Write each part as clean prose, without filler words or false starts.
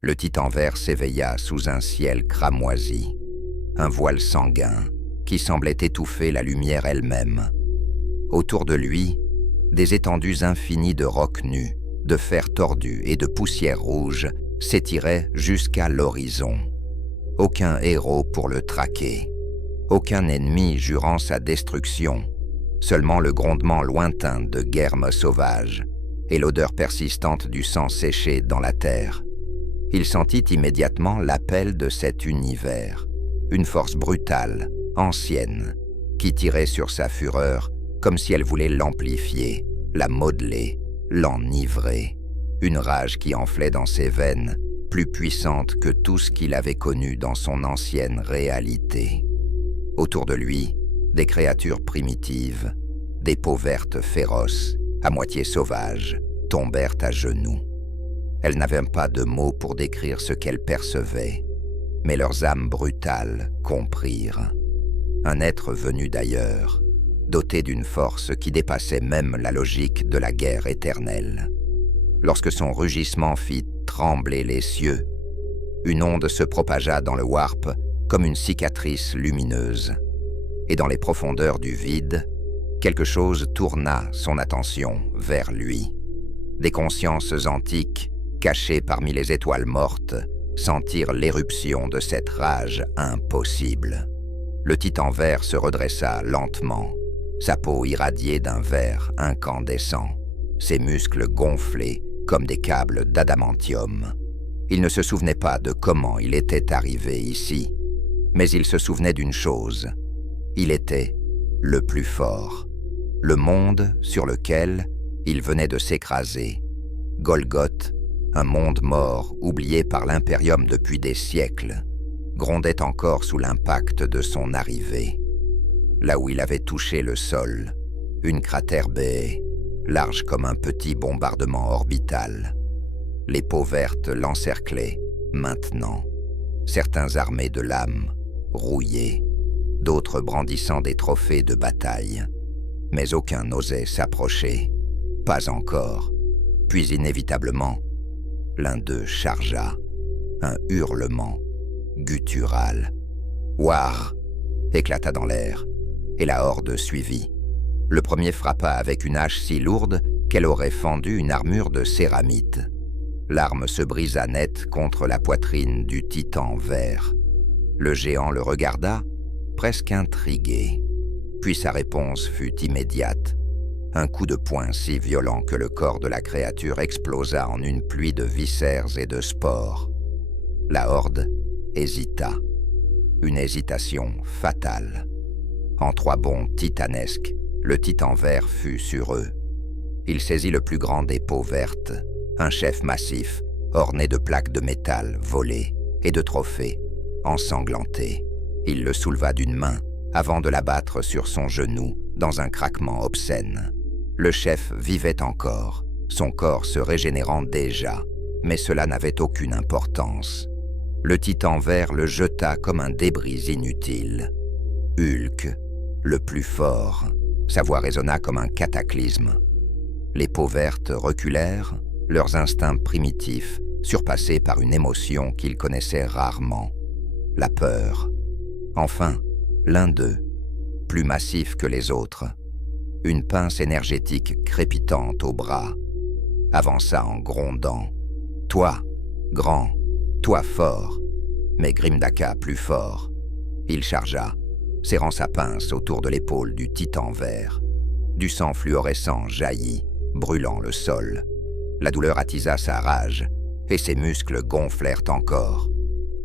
Le titan vert s'éveilla sous un ciel cramoisi, un voile sanguin qui semblait étouffer la lumière elle-même. Autour de lui, des étendues infinies de rocs nus, de fer tordu et de poussière rouge s'étiraient jusqu'à l'horizon. Aucun héros pour le traquer, aucun ennemi jurant sa destruction, seulement le grondement lointain de guermes sauvages et l'odeur persistante du sang séché dans la terre. Il sentit immédiatement l'appel de cet univers, une force brutale, ancienne, qui tirait sur sa fureur comme si elle voulait l'amplifier, la modeler, l'enivrer. Une rage qui enflait dans ses veines, plus puissante que tout ce qu'il avait connu dans son ancienne réalité. Autour de lui, des créatures primitives, des peaux vertes féroces, à moitié sauvages, tombèrent à genoux. Elles n'avaient pas de mots pour décrire ce qu'elles percevaient, mais leurs âmes brutales comprirent. Un être venu d'ailleurs, doté d'une force qui dépassait même la logique de la guerre éternelle. Lorsque son rugissement fit trembler les cieux, une onde se propagea dans le warp comme une cicatrice lumineuse. Et dans les profondeurs du vide, quelque chose tourna son attention vers lui. Des consciences antiques, cachées parmi les étoiles mortes, sentirent l'éruption de cette rage impossible. Le titan vert se redressa lentement, sa peau irradiée d'un vert incandescent, ses muscles gonflés comme des câbles d'adamantium. Il ne se souvenait pas de comment il était arrivé ici, mais il se souvenait d'une chose. Il était le plus fort. Le monde sur lequel il venait de s'écraser. Golgoth, un monde mort, oublié par l'Imperium depuis des siècles, grondait encore sous l'impact de son arrivée. Là où il avait touché le sol, une cratère baie, large comme un petit bombardement orbital. Les peaux vertes l'encerclaient, maintenant, certains armés de lames, rouillés, d'autres brandissant des trophées de bataille. Mais aucun n'osait s'approcher, pas encore. Puis inévitablement, l'un d'eux chargea, un hurlement guttural. « Ouar !» éclata dans l'air, et la horde suivit. Le premier frappa avec une hache si lourde qu'elle aurait fendu une armure de céramite. L'arme se brisa net contre la poitrine du titan vert. Le géant le regarda, presque intrigué. Puis sa réponse fut immédiate. Un coup de poing si violent que le corps de la créature explosa en une pluie de viscères et de spores. La horde hésita. Une hésitation fatale. En 3 bonds titanesques, le titan vert fut sur eux. Il saisit le plus grand des peaux vertes, un chef massif, orné de plaques de métal volées et de trophées, ensanglantés. Il le souleva d'une main avant de l'abattre sur son genou dans un craquement obscène. Le chef vivait encore, son corps se régénérant déjà, mais cela n'avait aucune importance. Le titan vert le jeta comme un débris inutile. Hulk, le plus fort, sa voix résonna comme un cataclysme. Les peaux vertes reculèrent, leurs instincts primitifs, surpassés par une émotion qu'ils connaissaient rarement, la peur. Enfin, l'un d'eux, plus massif que les autres, une pince énergétique crépitante au bras, avança en grondant. « Toi, grand, toi fort !» Mais Grimdaka plus fort. Il chargea, serrant sa pince autour de l'épaule du titan vert. Du sang fluorescent jaillit, brûlant le sol. La douleur attisa sa rage, et ses muscles gonflèrent encore.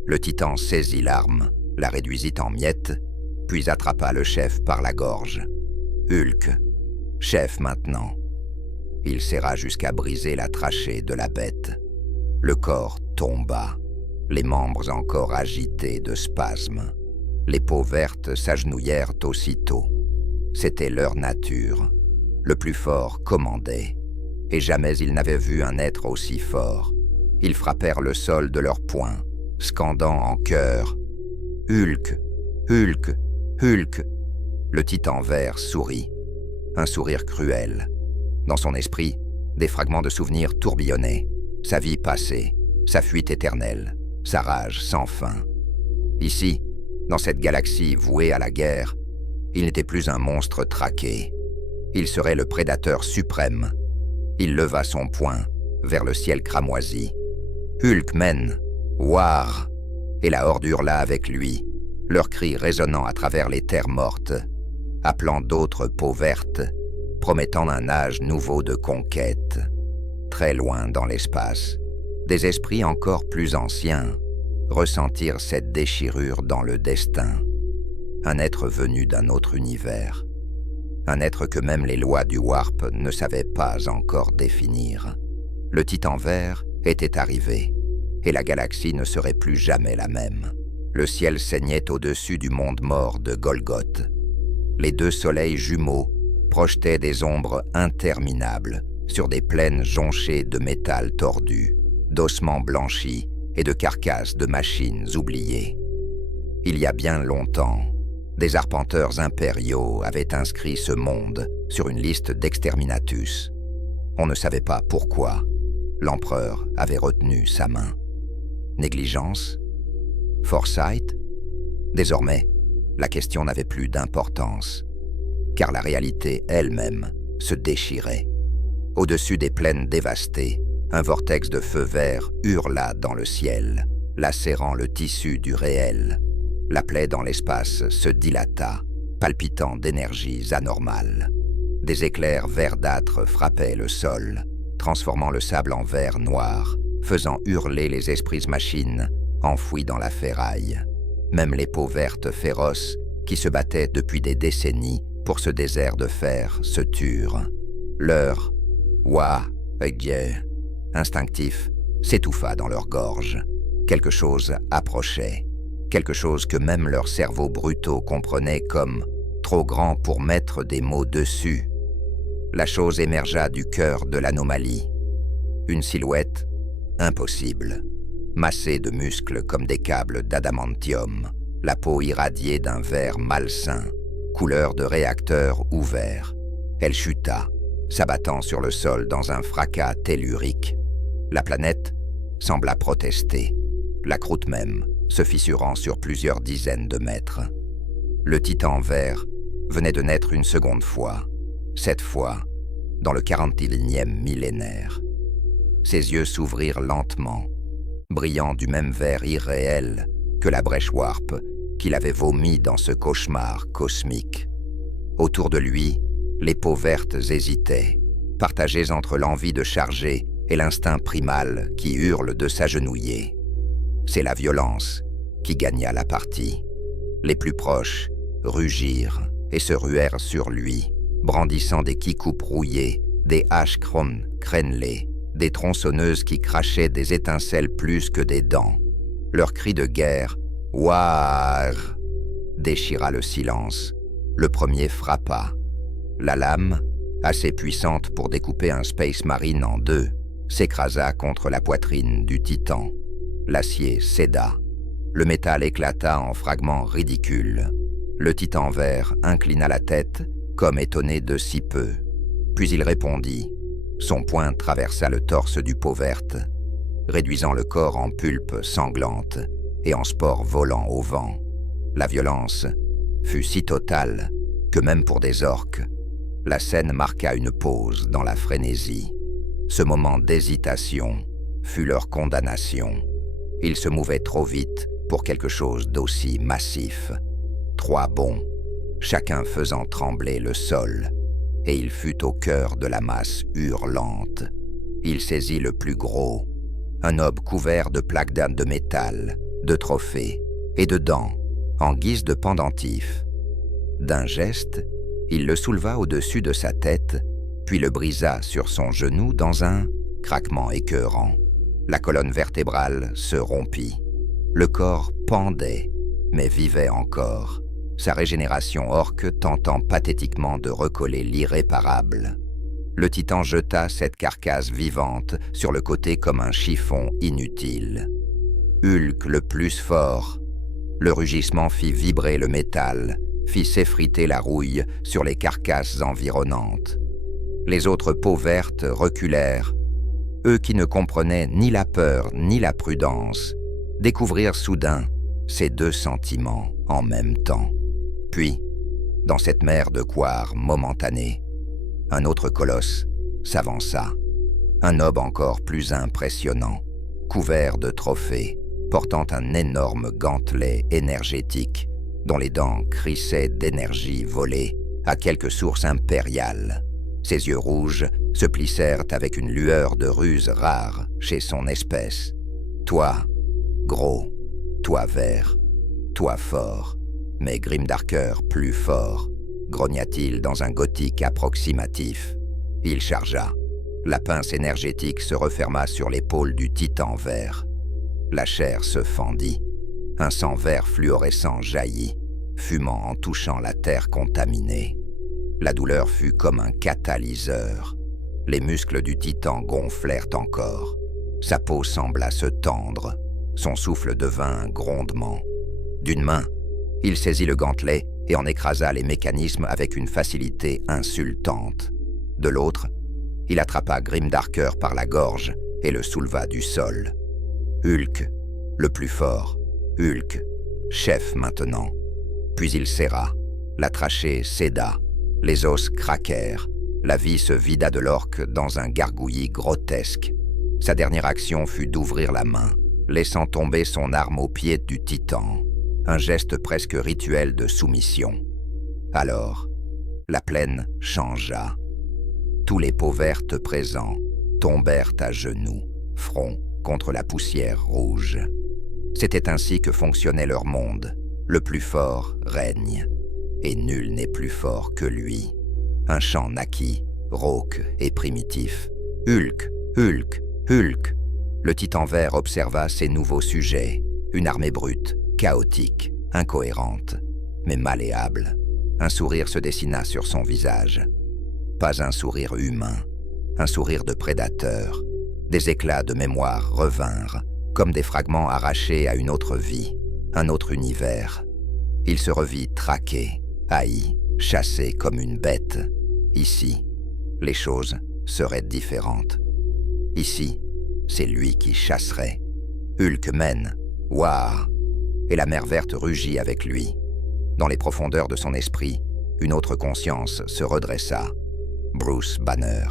Le titan saisit l'arme, la réduisit en miettes, puis attrapa le chef par la gorge. Hulk, chef maintenant. Il serra jusqu'à briser la trachée de la bête. Le corps tomba, les membres encore agités de spasmes. Les peaux vertes s'agenouillèrent aussitôt. C'était leur nature. Le plus fort commandait, et jamais ils n'avaient vu un être aussi fort. Ils frappèrent le sol de leurs poings, scandant en chœur « Hulk, Hulk, Hulk !» Le titan vert sourit, un sourire cruel. Dans son esprit, des fragments de souvenirs tourbillonnaient, sa vie passée, sa fuite éternelle, sa rage sans fin. Ici, dans cette galaxie vouée à la guerre, il n'était plus un monstre traqué. Il serait le prédateur suprême. Il leva son poing vers le ciel cramoisi. Hulkmen, War, et la horde hurla avec lui, leurs cris résonnant à travers les terres mortes, appelant d'autres peaux vertes, promettant un âge nouveau de conquête. Très loin dans l'espace, des esprits encore plus anciens ressentirent cette déchirure dans le destin. Un être venu d'un autre univers. Un être que même les lois du Warp ne savaient pas encore définir. Le Titan vert était arrivé, et la galaxie ne serait plus jamais la même. Le ciel saignait au-dessus du monde mort de Golgoth. Les deux soleils jumeaux projetaient des ombres interminables sur des plaines jonchées de métal tordu, d'ossements blanchis et de carcasses de machines oubliées. Il y a bien longtemps, des arpenteurs impériaux avaient inscrit ce monde sur une liste d'exterminatus. On ne savait pas pourquoi. L'empereur avait retenu sa main. Négligence? Foresight? Désormais, la question n'avait plus d'importance, car la réalité elle-même se déchirait. Au-dessus des plaines dévastées, un vortex de feu vert hurla dans le ciel, lacérant le tissu du réel. La plaie dans l'espace se dilata, palpitant d'énergies anormales. Des éclairs verdâtres frappaient le sol, transformant le sable en verre noir, faisant hurler les esprits machines enfouis dans la ferraille. Même les peaux vertes féroces, qui se battaient depuis des décennies pour ce désert de fer, se turent. Leur « wa ege » instinctif s'étouffa dans leur gorge. Quelque chose approchait. Quelque chose que même leurs cerveaux brutaux comprenaient comme trop grand pour mettre des mots dessus. La chose émergea du cœur de l'anomalie. Une silhouette impossible, massée de muscles comme des câbles d'adamantium, la peau irradiée d'un vert malsain, couleur de réacteur ouvert. Elle chuta, s'abattant sur le sol dans un fracas tellurique. La planète sembla protester, la croûte même se fissurant sur plusieurs dizaines de mètres. Le Titan vert venait de naître une seconde fois, cette fois dans le 41e millénaire. Ses yeux s'ouvrirent lentement, brillant du même vert irréel que la brèche Warp qu'il avait vomi dans ce cauchemar cosmique. Autour de lui, les peaux vertes hésitaient, partagées entre l'envie de charger et l'instinct primal qui hurle de s'agenouiller. C'est la violence qui gagna la partie. Les plus proches rugirent et se ruèrent sur lui, brandissant des qui-coupes rouillées, des haches crénelées, des tronçonneuses qui crachaient des étincelles plus que des dents. Leur cri de guerre « War !» déchira le silence. Le premier frappa. La lame, assez puissante pour découper un Space Marine en deux, s'écrasa contre la poitrine du Titan. L'acier céda. Le métal éclata en fragments ridicules. Le Titan vert inclina la tête, comme étonné de si peu. Puis il répondit. Son poing traversa le torse du peau verte, réduisant le corps en pulpe sanglante et en spores volant au vent. La violence fut si totale que même pour des orques, la scène marqua une pause dans la frénésie. Ce moment d'hésitation fut leur condamnation. Ils se mouvaient trop vite pour quelque chose d'aussi massif. Trois bonds, chacun faisant trembler le sol, et il fut au cœur de la masse hurlante. Il saisit le plus gros, un ob couvert de plaques d'âne de métal, de trophées et de dents, en guise de pendentif. D'un geste, il le souleva au-dessus de sa tête, puis le brisa sur son genou dans un craquement écœurant. La colonne vertébrale se rompit. Le corps pendait, mais vivait encore, sa régénération orque tentant pathétiquement de recoller l'irréparable. Le Titan jeta cette carcasse vivante sur le côté comme un chiffon inutile. Hulk le plus fort. Le rugissement fit vibrer le métal, fit s'effriter la rouille sur les carcasses environnantes. Les autres peaux vertes reculèrent, eux qui ne comprenaient ni la peur ni la prudence, découvrirent soudain ces deux sentiments en même temps. Puis, dans cette mer de couard momentanée, un autre colosse s'avança, un homme encore plus impressionnant, couvert de trophées, portant un énorme gantelet énergétique dont les dents crissaient d'énergie volée à quelque source impériale. Ses yeux rouges se plissèrent avec une lueur de ruse rare chez son espèce. « Toi, gros, toi vert, toi fort, mais Grimdarker plus fort », grogna-t-il dans un gothique approximatif. Il chargea. La pince énergétique se referma sur l'épaule du titan vert. La chair se fendit. Un sang vert fluorescent jaillit, fumant en touchant la terre contaminée. La douleur fut comme un catalyseur. Les muscles du titan gonflèrent encore. Sa peau sembla se tendre. Son souffle devint un grondement. D'une main, il saisit le gantelet et en écrasa les mécanismes avec une facilité insultante. De l'autre, il attrapa Grimdarker par la gorge et le souleva du sol. Hulk, le plus fort. Hulk, chef maintenant. Puis il serra. La trachée céda. Les os craquèrent. La vie se vida de l'orque dans un gargouillis grotesque. Sa dernière action fut d'ouvrir la main, laissant tomber son arme aux pieds du titan. Un geste presque rituel de soumission. Alors, la plaine changea. Tous les peaux vertes présents tombèrent à genoux, front contre la poussière rouge. C'était ainsi que fonctionnait leur monde. Le plus fort règne, et nul n'est plus fort que lui. Un chant naquit, rauque et primitif. Hulk, Hulk, Hulk. Le titan vert observa ses nouveaux sujets. Une armée brute, chaotique, incohérente, mais malléable. Un sourire se dessina sur son visage. Pas un sourire humain, un sourire de prédateur. Des éclats de mémoire revinrent, comme des fragments arrachés à une autre vie, un autre univers. Il se revit traqué, haï, chassé comme une bête. Ici, les choses seraient différentes. Ici, c'est lui qui chasserait. Hulk mène, ouah, et la mer verte rugit avec lui. Dans les profondeurs de son esprit, une autre conscience se redressa. Bruce Banner.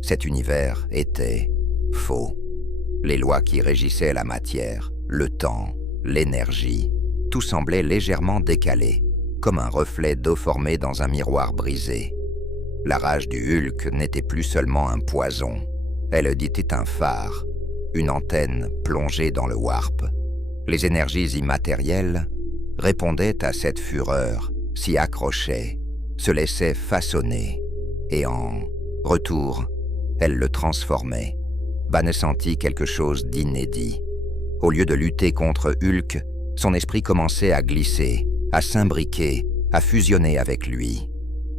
Cet univers était faux. Les lois qui régissaient la matière, le temps, l'énergie, tout semblait légèrement décalé, comme un reflet d'eau formé dans un miroir brisé. La rage du Hulk n'était plus seulement un poison, elle était un phare, une antenne plongée dans le warp. Les énergies immatérielles répondaient à cette fureur, s'y accrochaient, se laissaient façonner. Et en retour, elle le transformait. Banner sentit quelque chose d'inédit. Au lieu de lutter contre Hulk, son esprit commençait à glisser, à s'imbriquer, à fusionner avec lui.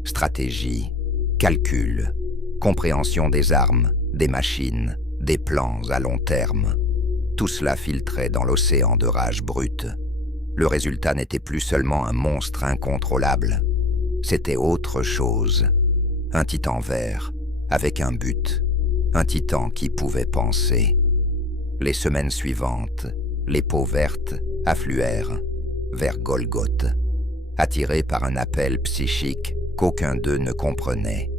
Stratégie, calcul, compréhension des armes, des machines, des plans à long terme. Tout cela filtrait dans l'océan de rage brute. Le résultat n'était plus seulement un monstre incontrôlable. C'était autre chose. Un titan vert, avec un but. Un titan qui pouvait penser. Les semaines suivantes, les peaux vertes affluèrent vers Golgoth, attirés par un appel psychique qu'aucun d'eux ne comprenait,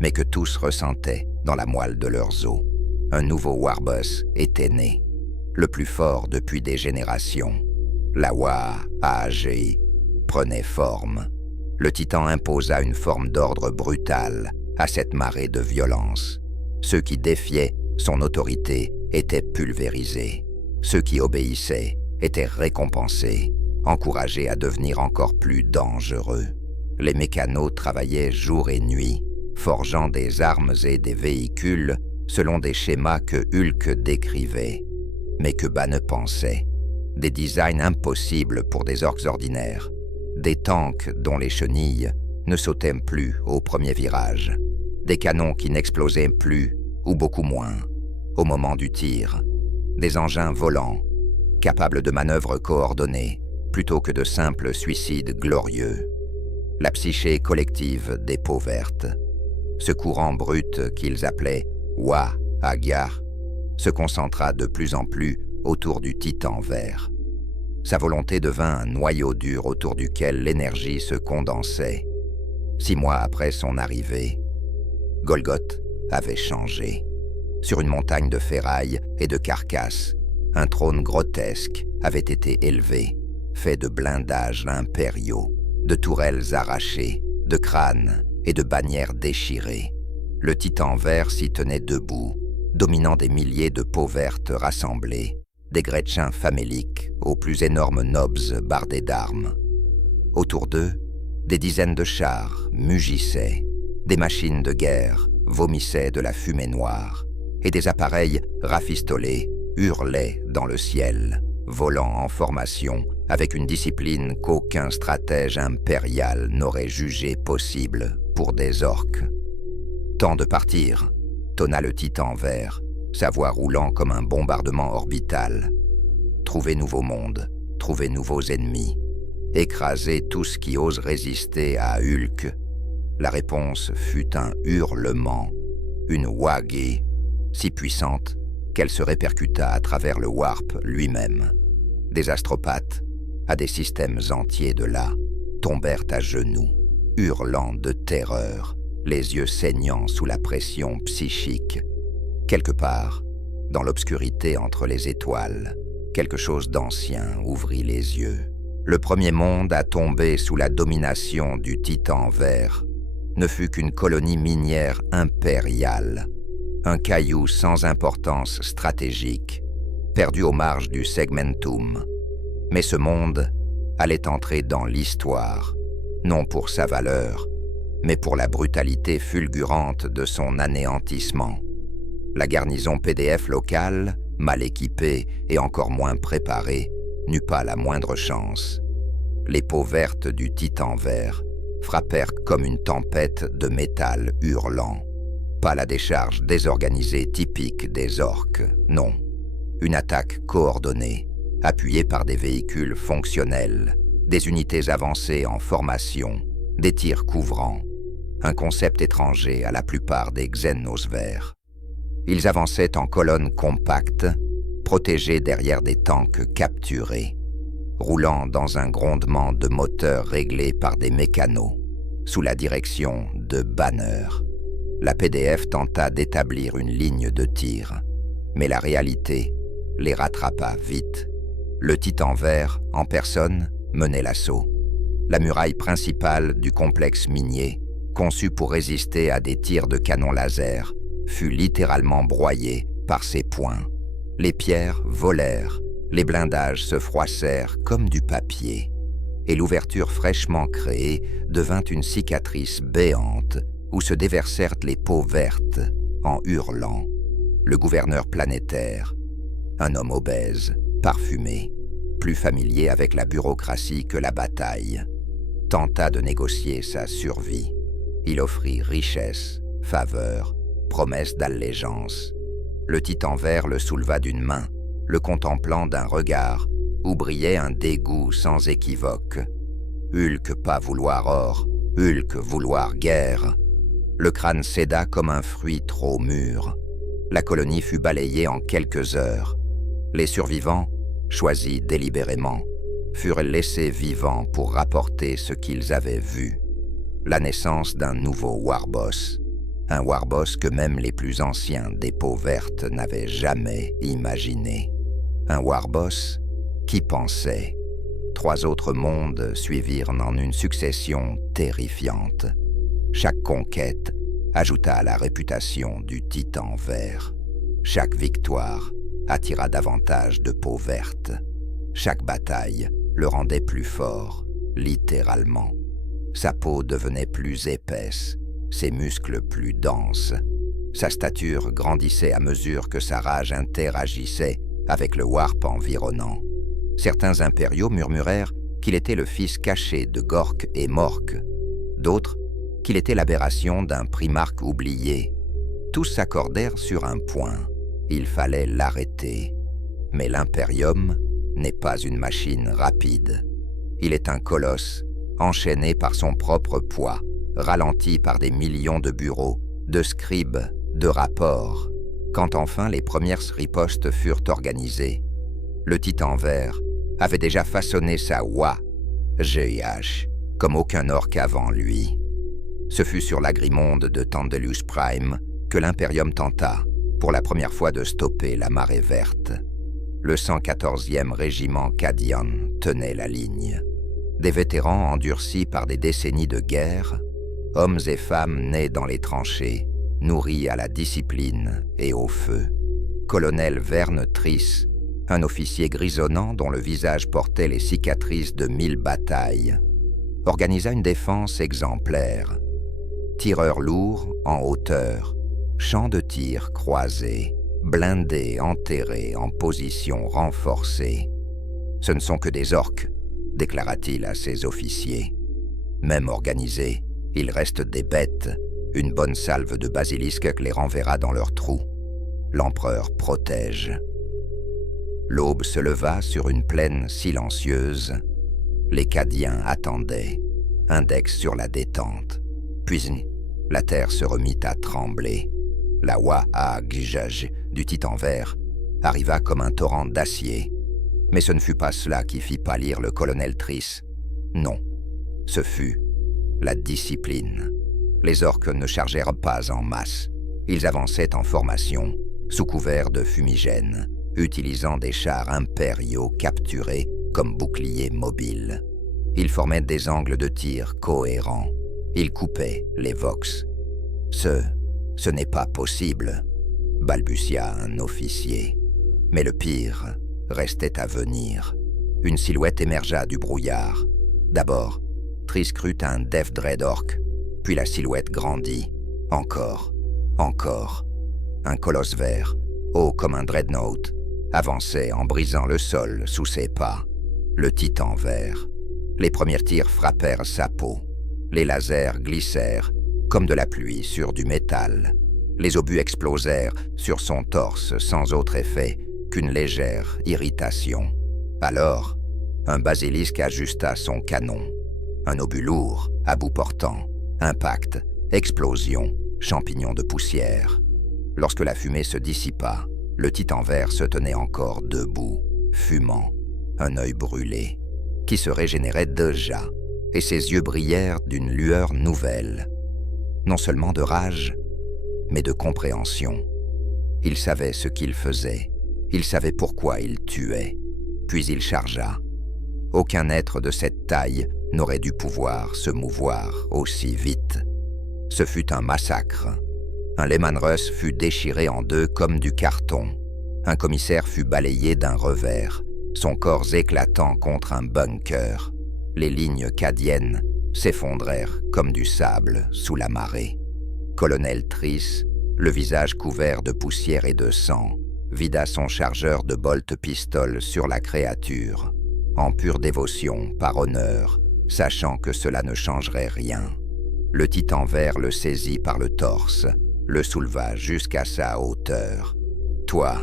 mais que tous ressentaient dans la moelle de leurs os. Un nouveau Warbus était né, le plus fort depuis des générations. La Wa-A-G prenait forme. Le titan imposa une forme d'ordre brutal à cette marée de violence. Ceux qui défiaient son autorité étaient pulvérisés. Ceux qui obéissaient étaient récompensés, encouragés à devenir encore plus dangereux. Les mécanos travaillaient jour et nuit, forgeant des armes et des véhicules selon des schémas que Hulk décrivait, mais que Banner pensait. Des designs impossibles pour des orques ordinaires, des tanks dont les chenilles ne sautaient plus au premier virage, des canons qui n'explosaient plus, ou beaucoup moins, au moment du tir, des engins volants, capables de manœuvres coordonnées, plutôt que de simples suicides glorieux. La psyché collective des peaux vertes, ce courant brut qu'ils appelaient Wa-Agar, se concentra de plus en plus autour du titan vert. Sa volonté devint un noyau dur autour duquel l'énergie se condensait. 6 mois après son arrivée, Golgoth avait changé. Sur une montagne de ferraille et de carcasses, un trône grotesque avait été élevé, fait de blindages impériaux, de tourelles arrachées, de crânes et de bannières déchirées. Le titan vert s'y tenait debout, dominant des milliers de peaux vertes rassemblées, des Gretchins faméliques aux plus énormes nobs bardés d'armes. Autour d'eux, des dizaines de chars mugissaient, des machines de guerre vomissaient de la fumée noire, et des appareils rafistolés hurlaient dans le ciel, volant en formation avec une discipline qu'aucun stratège impérial n'aurait jugé possible pour des orques. Temps de partir, tonna le titan vert, sa voix roulant comme un bombardement orbital. Trouver nouveau monde, trouver nouveaux ennemis, écraser tout ce qui ose résister à Hulk. La réponse fut un hurlement, une wagi, si puissante qu'elle se répercuta à travers le warp lui-même. Des astropathes, à des systèmes entiers de là, tombèrent à genoux, hurlant de terreur, les yeux saignants sous la pression psychique. Quelque part, dans l'obscurité entre les étoiles, quelque chose d'ancien ouvrit les yeux. Le premier monde à tomber sous la domination du titan vert ne fut qu'une colonie minière impériale, un caillou sans importance stratégique, perdu aux marges du segmentum. Mais ce monde allait entrer dans l'histoire, non pour sa valeur, mais pour la brutalité fulgurante de son anéantissement. La garnison PDF locale, mal équipée et encore moins préparée, n'eut pas la moindre chance. Les peaux vertes du titan vert frappèrent comme une tempête de métal hurlant. Pas la décharge désorganisée typique des orques, non. Une attaque coordonnée, appuyée par des véhicules fonctionnels, des unités avancées en formation, des tirs couvrants, un concept étranger à la plupart des xénosphères. Ils avançaient en colonnes compactes, protégés derrière des tanks capturés, roulant dans un grondement de moteurs réglés par des mécanos, sous la direction de Banner. La PDF tenta d'établir une ligne de tir, mais la réalité les rattrapa vite. Le titan vert, en personne, menait l'assaut. La muraille principale du complexe minier, conçue pour résister à des tirs de canon laser, fut littéralement broyée par ses poings. Les pierres volèrent, les blindages se froissèrent comme du papier, et l'ouverture fraîchement créée devint une cicatrice béante où se déversèrent les peaux vertes en hurlant. Le gouverneur planétaire, un homme obèse, parfumé, plus familier avec la bureaucratie que la bataille, tenta de négocier sa survie. Il offrit richesse, faveur, promesse d'allégeance. Le titan vert le souleva d'une main, le contemplant d'un regard où brillait un dégoût sans équivoque. Hulk pas vouloir or, Hulk vouloir guerre. Le crâne céda comme un fruit trop mûr. La colonie fut balayée en quelques heures. Les survivants, choisis délibérément, furent laissés vivants pour rapporter ce qu'ils avaient vu. La naissance d'un nouveau Warboss. Un Warboss que même les plus anciens des peaux vertes n'avaient jamais imaginé. Un Warboss qui pensait. 3 autres mondes suivirent en une succession terrifiante. Chaque conquête ajouta à la réputation du titan vert. Chaque victoire attira davantage de peaux vertes. Chaque bataille le rendait plus fort, littéralement. Sa peau devenait plus épaisse, ses muscles plus denses. Sa stature grandissait à mesure que sa rage interagissait avec le warp environnant. Certains impériaux murmurèrent qu'il était le fils caché de Gork et Mork. D'autres, qu'il était l'aberration d'un primarque oublié. Tous s'accordèrent sur un point. Il fallait l'arrêter. Mais l'Imperium n'est pas une machine rapide. Il est un colosse, enchaîné par son propre poids, ralenti par des millions de bureaux, de scribes, de rapports. Quand enfin les premières ripostes furent organisées, le Titan vert avait déjà façonné sa Wa, GIH, comme aucun orque avant lui. Ce fut sur l'agrimonde de Tandelius Prime que l'Imperium tenta, pour la première fois, de stopper la marée verte. Le 114e régiment Cadian tenait la ligne. Des vétérans endurcis par des décennies de guerre, hommes et femmes nés dans les tranchées, nourris à la discipline et au feu. Colonel Verne Triss, un officier grisonnant dont le visage portait les cicatrices de 1000 batailles, organisa une défense exemplaire. Tireurs lourds en hauteur, champs de tir croisés, blindés enterrés en position renforcée. Ce ne sont que des orques, déclara-t-il à ses officiers. Même organisés, ils restent des bêtes, une bonne salve de basilisques les renverra dans leurs trous. L'empereur protège. L'aube se leva sur une plaine silencieuse. Les Cadiens attendaient, index sur la détente. Puis la terre se remit à trembler. La Wa-A-Gjaj du Titan vert arriva comme un torrent d'acier. Mais ce ne fut pas cela qui fit pâlir le colonel Triss. Non, ce fut la discipline. Les orques ne chargèrent pas en masse. Ils avançaient en formation, sous couvert de fumigènes, utilisant des chars impériaux capturés comme boucliers mobiles. Ils formaient des angles de tir cohérents. Ils coupaient les vox. Ce n'est pas possible, balbutia un officier. Mais le pire restait à venir. Une silhouette émergea du brouillard. D'abord, Triss crut un Death Dread orc, puis la silhouette grandit. Encore. Un colosse vert, haut comme un dreadnought, avançait en brisant le sol sous ses pas. Le Titan vert. Les premiers tirs frappèrent sa peau. Les lasers glissèrent comme de la pluie sur du métal. Les obus explosèrent sur son torse sans autre effet qu'une légère irritation. Alors, un basilisque ajusta son canon. Un obus lourd, à bout portant, impact, explosion, champignon de poussière. Lorsque la fumée se dissipa, le Titan vert se tenait encore debout, fumant, un œil brûlé, qui se régénérait déjà, et ses yeux brillèrent d'une lueur nouvelle, non seulement de rage, mais de compréhension. Il savait ce qu'il faisait, il savait pourquoi il tuait, puis il chargea. Aucun être de cette taille n'aurait dû pouvoir se mouvoir aussi vite. Ce fut un massacre. Un Leman Russ fut déchiré en deux comme du carton. Un commissaire fut balayé d'un revers, son corps éclatant contre un bunker. Les lignes cadiennes s'effondrèrent comme du sable sous la marée. Colonel Triss, le visage couvert de poussière et de sang, vida son chargeur de bolt-pistol sur la créature, en pure dévotion, par honneur, sachant que cela ne changerait rien. Le Titan vert le saisit par le torse, le souleva jusqu'à sa hauteur. « Toi,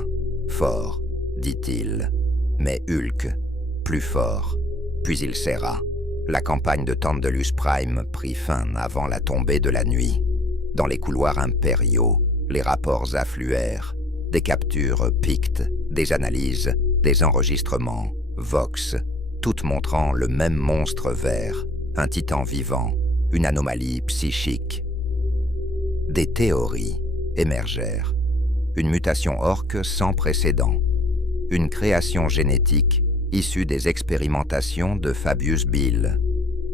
fort, dit-il, mais Hulk, plus fort. » Puis il serra. La campagne de Tandelius Prime prit fin avant la tombée de la nuit. Dans les couloirs impériaux, les rapports affluèrent, des captures pictes, des analyses, des enregistrements, vox, toutes montrant le même monstre vert, un titan vivant, une anomalie psychique. Des théories émergèrent. Une mutation orque sans précédent. Une création génétique issue des expérimentations de Fabius Bill.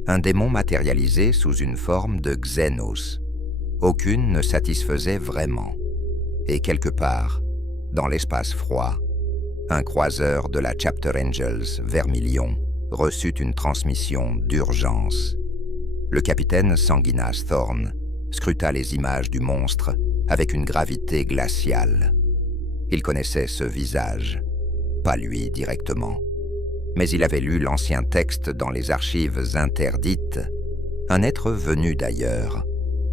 Un démon matérialisé sous une forme de Xenos. Aucune ne satisfaisait vraiment. Et quelque part, dans l'espace froid, un croiseur de la Chapter Angels, Vermilion, reçut une transmission d'urgence. Le capitaine Sanguinas Thorn scruta les images du monstre avec une gravité glaciale. Il connaissait ce visage, pas lui directement, mais il avait lu l'ancien texte dans les archives interdites. Un être venu d'ailleurs,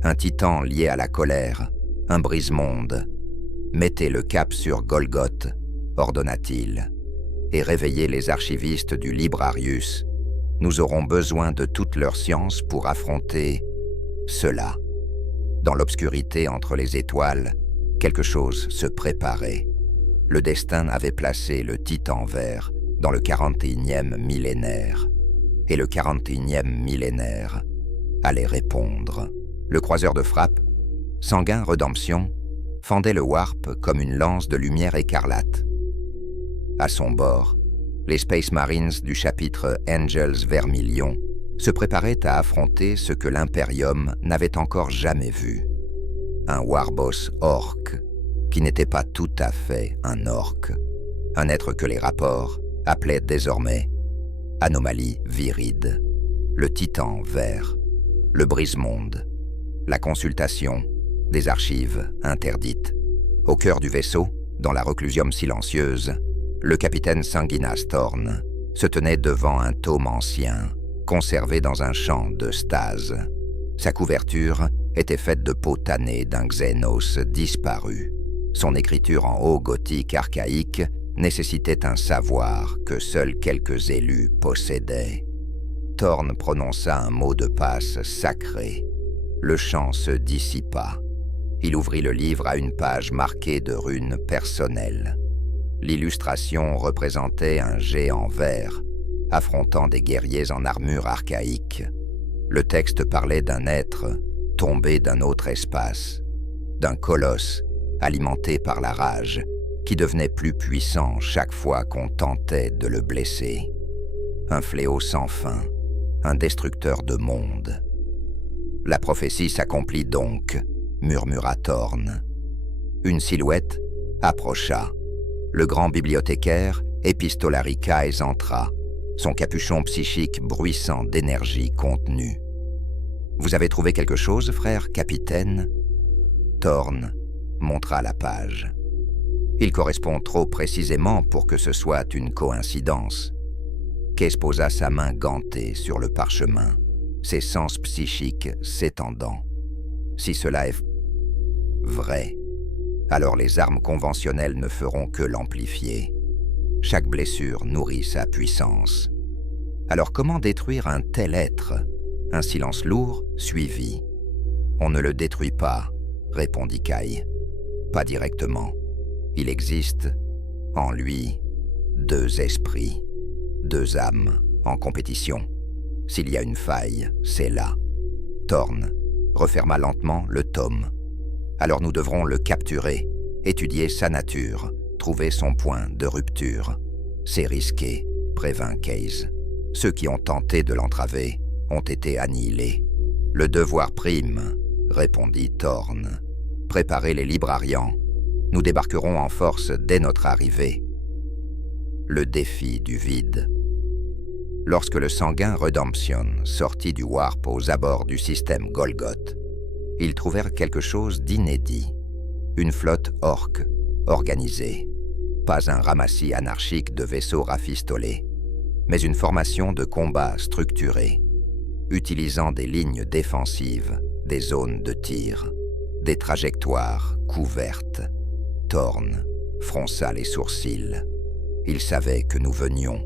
un titan lié à la colère, un brise-monde. « Mettez le cap sur Golgoth », ordonna-t-il, « et réveillez les archivistes du Librarius. Nous aurons besoin de toute leur science pour affronter cela. » Dans l'obscurité entre les étoiles, Quelque chose se préparait. Le destin avait placé le Titan vert dans le 41e millénaire. Et le 41e millénaire allait répondre. Le croiseur de frappe, Sanguin Redemption, fendait le warp comme une lance de lumière écarlate. À son bord, les Space Marines du chapitre Angels Vermilion se préparaient à affronter ce que l'Imperium n'avait encore jamais vu. Un Warboss orc, qui n'était pas tout à fait un orc, un être que les rapports appelaient désormais anomalie viride, le Titan vert, le brise-monde, la consultation des archives interdites. Au cœur du vaisseau, dans la reclusium silencieuse, le capitaine Sanguinas Thorn se tenait devant un tome ancien, conservé dans un champ de stase. Sa couverture était faite de peau tannée d'un Xenos disparu. Son écriture en haut gothique archaïque nécessitait un savoir que seuls quelques élus possédaient. Thorn prononça un mot de passe sacré. Le chant se dissipa. Il ouvrit le livre à une page marquée de runes personnelles. L'illustration représentait un géant vert, affrontant des guerriers en armure archaïque. Le texte parlait d'un être tombé d'un autre espace, d'un colosse alimenté par la rage, qui devenait plus puissant chaque fois qu'on tentait de le blesser. Un fléau sans fin, un destructeur de mondes. La prophétie s'accomplit donc, murmura Thorn. Une silhouette approcha. Le grand bibliothécaire, Epistolary Kynes, entra, son capuchon psychique bruissant d'énergie contenue. « Vous avez trouvé quelque chose, frère capitaine ?» Thorn montra la page. Il correspond trop précisément pour que ce soit une coïncidence. Kynes posa sa main gantée sur le parchemin, ses sens psychiques s'étendant. Si cela est vrai, alors les armes conventionnelles ne feront que l'amplifier. Chaque blessure nourrit sa puissance. Alors comment détruire un tel être? Un silence lourd suivit. « On ne le détruit pas, » répondit Kynes. « Pas directement. Il existe, en lui, deux esprits, deux âmes en compétition. S'il y a une faille, c'est là. » Thorn referma lentement le tome. « Alors nous devrons le capturer, étudier sa nature, trouver son point de rupture. C'est risqué, » prévint Kynes. « Ceux qui ont tenté de l'entraver ont été annihilés. »« Le devoir prime, » répondit Thorn. « Préparez les librarians. Nous débarquerons en force dès notre arrivée. » Le défi du vide. Lorsque le Sanguin Redemption sortit du warp aux abords du système Golgoth, ils trouvèrent quelque chose d'inédit. Une flotte orque, organisée. Pas un ramassis anarchique de vaisseaux rafistolés, mais une formation de combat structurée, utilisant des lignes défensives, des zones de tir, des trajectoires couvertes. Thorn fronça les sourcils. Il savait que nous venions.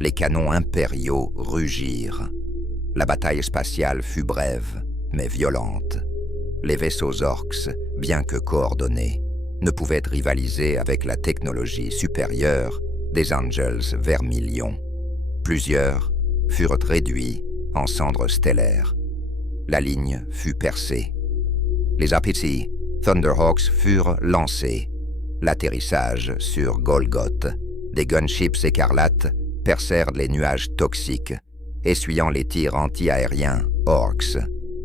Les canons impériaux rugirent. La bataille spatiale fut brève, mais violente. Les vaisseaux orcs, bien que coordonnés, ne pouvaient rivaliser avec la technologie supérieure des Angels Vermilion. Plusieurs furent réduits en cendres stellaires. La ligne fut percée. Les APC Thunderhawks furent lancés. L'atterrissage sur Golgoth. Des gunships écarlates percèrent les nuages toxiques, essuyant les tirs anti-aériens orcs.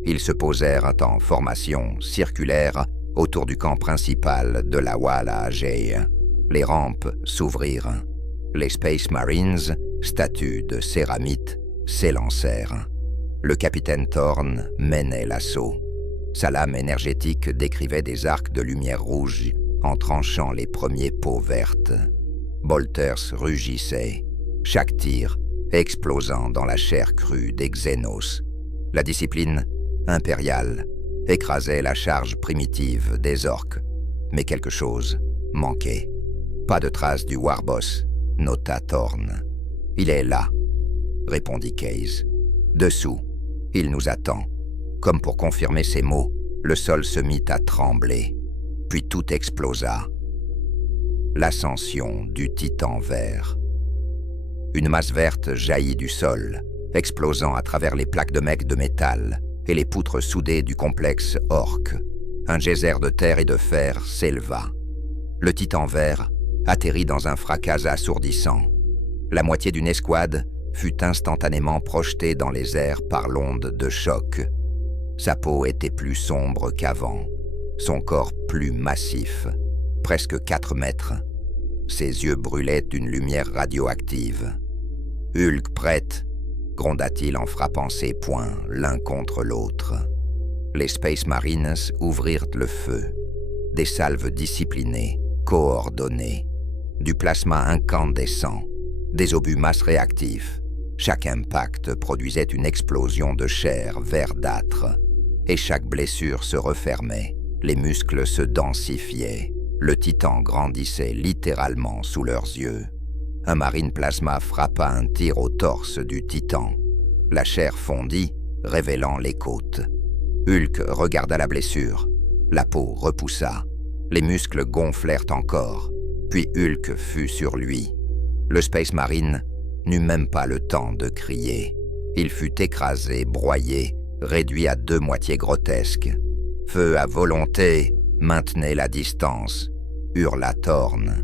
Ils se posèrent en formation circulaire autour du camp principal de la Wala Ajay. Les rampes s'ouvrirent. Les Space Marines, statues de céramite, s'élancèrent. Le capitaine Thorn menait l'assaut. Sa lame énergétique décrivait des arcs de lumière rouge en tranchant les premiers peaux vertes. Bolters rugissaient, chaque tir explosant dans la chair crue des Xenos. La discipline impériale écrasait la charge primitive des orques, mais quelque chose manquait. Pas de trace du Warboss, nota Thorn. « Il est là, » répondit Kynes. « Dessous, il nous attend. » Comme pour confirmer ces mots, le sol se mit à trembler. puis tout explosa. L'ascension du Titan vert. Une masse verte jaillit du sol, explosant à travers les plaques de mec de métal et les poutres soudées du complexe Orc. Un geyser de terre et de fer s'éleva. Le Titan vert atterrit dans un fracas assourdissant. La moitié d'une escouade fut instantanément projetée dans les airs par l'onde de choc. Sa peau était plus sombre qu'avant, son corps plus massif, presque 4 mètres. Ses yeux brûlaient d'une lumière radioactive. « Hulk prête !» gronda-t-il en frappant ses poings l'un contre l'autre. Les Space Marines ouvrirent le feu. Des salves disciplinées, coordonnées, du plasma incandescent, des obus masse réactifs. Chaque impact produisait une explosion de chair verdâtre, et chaque blessure se refermait, les muscles se densifiaient. Le Titan grandissait littéralement sous leurs yeux. Un marine plasma frappa un tir au torse du Titan. La chair fondit, révélant les côtes. Hulk regarda la blessure. La peau repoussa. Les muscles gonflèrent encore. Puis Hulk fut sur lui. Le Space Marine n'eut même pas le temps de crier. Il fut écrasé, broyé, réduit à 2 moitiés grotesques. « Feu à volonté !» maintenait la distance, hurla Thorne.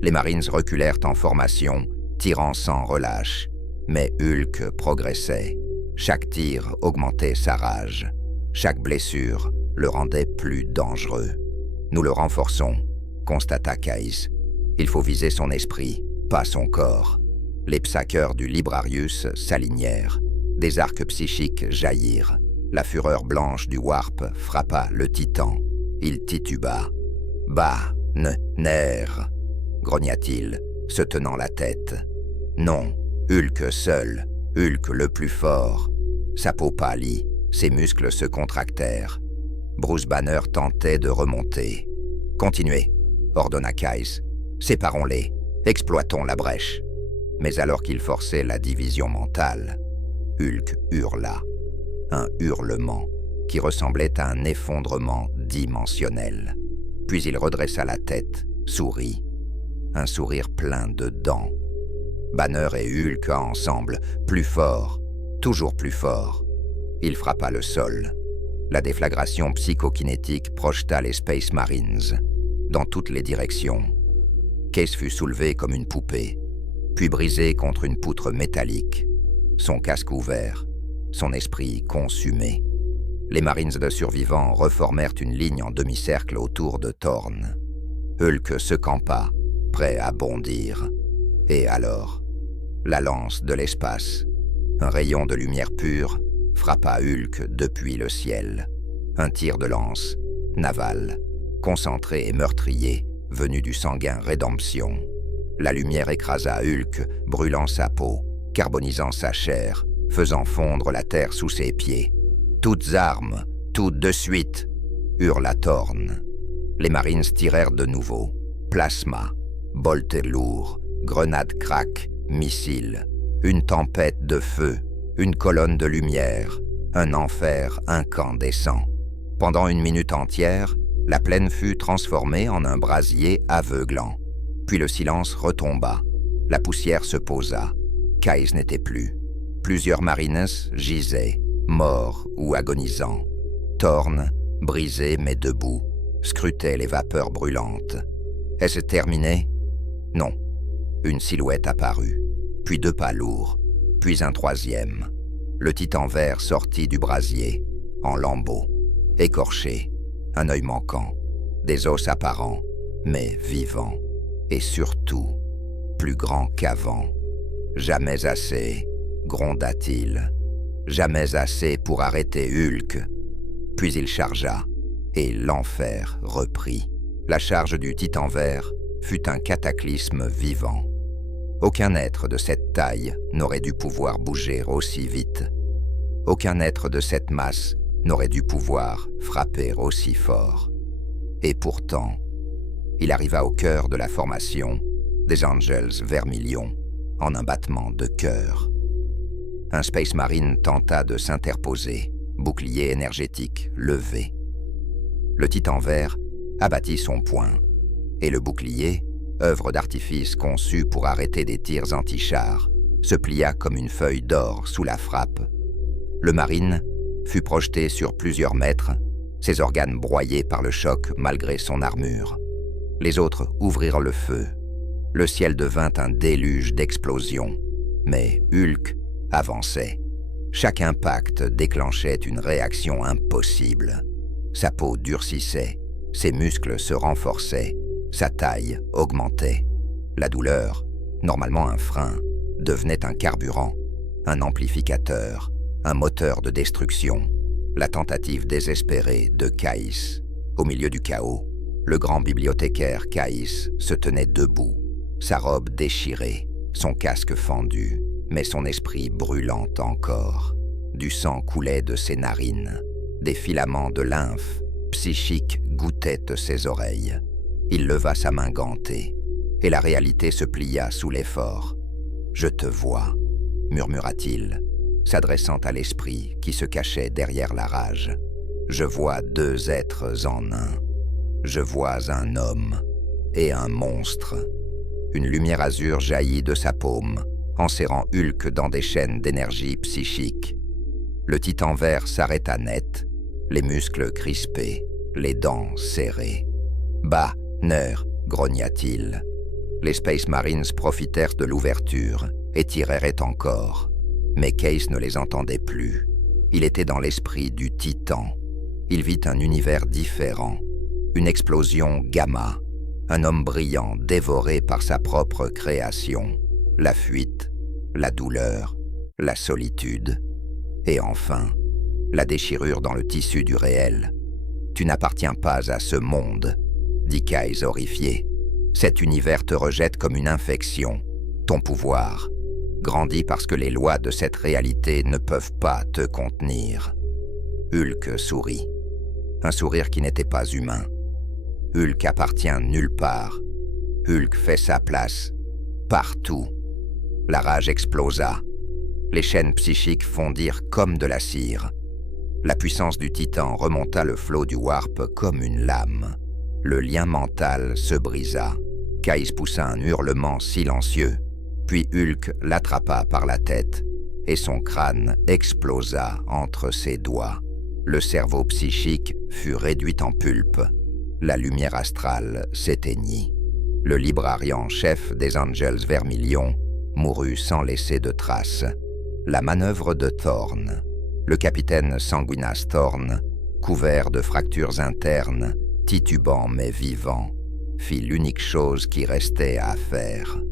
Les Marines reculèrent en formation, tirant sans relâche. Mais Hulk progressait. Chaque tir augmentait sa rage. Chaque blessure le rendait plus dangereux. « Nous le renforçons », constata Kais. « Il faut viser son esprit, pas son corps. » Les psaqueurs du Librarius s'alignèrent. Des arcs psychiques jaillirent. La fureur blanche du Warp frappa le Titan. Il tituba. « Bah, nerf !» grogna-t-il, se tenant la tête. Non, Hulk seul, Hulk le plus fort. Sa peau pâlit, ses muscles se contractèrent. Bruce Banner tentait de remonter. « Continuez », ordonna Kais. « Séparons-les, exploitons la brèche. » Mais alors qu'il forçait la division mentale, Hulk hurla. Un hurlement qui ressemblait à un effondrement dimensionnel. Puis il redressa la tête, sourit. Un sourire plein de dents. Banner et Hulk ensemble, plus fort, toujours plus fort. Il frappa le sol. La déflagration psychokinétique projeta les Space Marines dans toutes les directions. Case fut soulevé comme une poupée, puis brisé contre une poutre métallique, son casque ouvert, son esprit consumé. Les Marines de survivants reformèrent une ligne en demi-cercle autour de Thorne. Hulk se campa, prêt à bondir. Et alors, la lance de l'espace, un rayon de lumière pure, frappa Hulk depuis le ciel. Un tir de lance, naval, concentré et meurtrier, venu du sanguin Rédemption. La lumière écrasa Hulk, brûlant sa peau, carbonisant sa chair, faisant fondre la terre sous ses pieds. « Toutes armes, toutes de suite !» hurla Thorne. Les Marines tirèrent de nouveau. Plasma, bolter lourd, grenades crack, missiles, une tempête de feu, une colonne de lumière, un enfer incandescent. Pendant 1 minute entière, la plaine fut transformée en un brasier aveuglant. Puis le silence retomba. La poussière se posa. Kais n'était plus. Plusieurs Marines gisaient, morts ou agonisants. Thorne, brisé mais debout, scrutait les vapeurs brûlantes. Est-ce terminé? Non. Une silhouette apparut, puis 2 pas lourds, puis un 3e. Le Titan vert sortit du brasier, en lambeaux, écorché, un œil manquant, des os apparents, mais vivants, et surtout, plus grand qu'avant. Jamais assez, gronda-t-il. Jamais assez pour arrêter Hulk. Puis il chargea, et l'enfer reprit. La charge du Titan vert fut un cataclysme vivant. Aucun être de cette taille n'aurait dû pouvoir bouger aussi vite. Aucun être de cette masse n'aurait dû pouvoir frapper aussi fort. Et pourtant, il arriva au cœur de la formation des Angels Vermilion en un battement de cœur. Un Space Marine tenta de s'interposer, bouclier énergétique levé. Le Titan vert abattit son poing, et le bouclier, œuvre d'artifice conçue pour arrêter des tirs anti-chars, se plia comme une feuille d'or sous la frappe. Le marine fut projeté sur plusieurs mètres, ses organes broyés par le choc malgré son armure. Les autres ouvrirent le feu. Le ciel devint un déluge d'explosions, mais Hulk avançait. Chaque impact déclenchait une réaction impossible. Sa peau durcissait, ses muscles se renforçaient, sa taille augmentait. La douleur, normalement un frein, devenait un carburant, un amplificateur, un moteur de destruction. La tentative désespérée de Caïs. Au milieu du chaos, le grand bibliothécaire Caïs se tenait debout, sa robe déchirée, son casque fendu, mais son esprit brûlant encore. Du sang coulait de ses narines, des filaments de lymphe psychique goûtaient de ses oreilles. Il leva sa main gantée, et la réalité se plia sous l'effort. « Je te vois », murmura-t-il, s'adressant à l'esprit qui se cachait derrière la rage. « Je vois deux êtres en un. Je vois un homme et un monstre. » Une lumière azur jaillit de sa paume, enserrant Hulk dans des chaînes d'énergie psychique. Le titan vert s'arrêta net, les muscles crispés, les dents serrées. « Bah, Ner !» grogna-t-il. Les Space Marines profitèrent de l'ouverture et tireraient encore. Mais Case ne les entendait plus. Il était dans l'esprit du titan. Il vit un univers différent, une explosion gamma, un homme brillant dévoré par sa propre création, la fuite, la douleur, la solitude, et enfin, la déchirure dans le tissu du réel. « Tu n'appartiens pas à ce monde », dit Case horrifié. « Cet univers te rejette comme une infection. Ton pouvoir grandit parce que les lois de cette réalité ne peuvent pas te contenir. » Hulk sourit. Un sourire qui n'était pas humain. Hulk appartient nulle part. Hulk fait sa place, partout. La rage explosa. Les chaînes psychiques fondirent comme de la cire. La puissance du titan remonta le flot du warp comme une lame. Le lien mental se brisa. Case poussa un hurlement silencieux, puis Hulk l'attrapa par la tête et son crâne explosa entre ses doigts. Le cerveau psychique fut réduit en pulpe. La lumière astrale s'éteignit. Le librarian chef des Angels Vermilion mourut sans laisser de traces. La manœuvre de Thorn. Le capitaine Sanguinas Thorn, couvert de fractures internes, titubant mais vivant, fit l'unique chose qui restait à faire.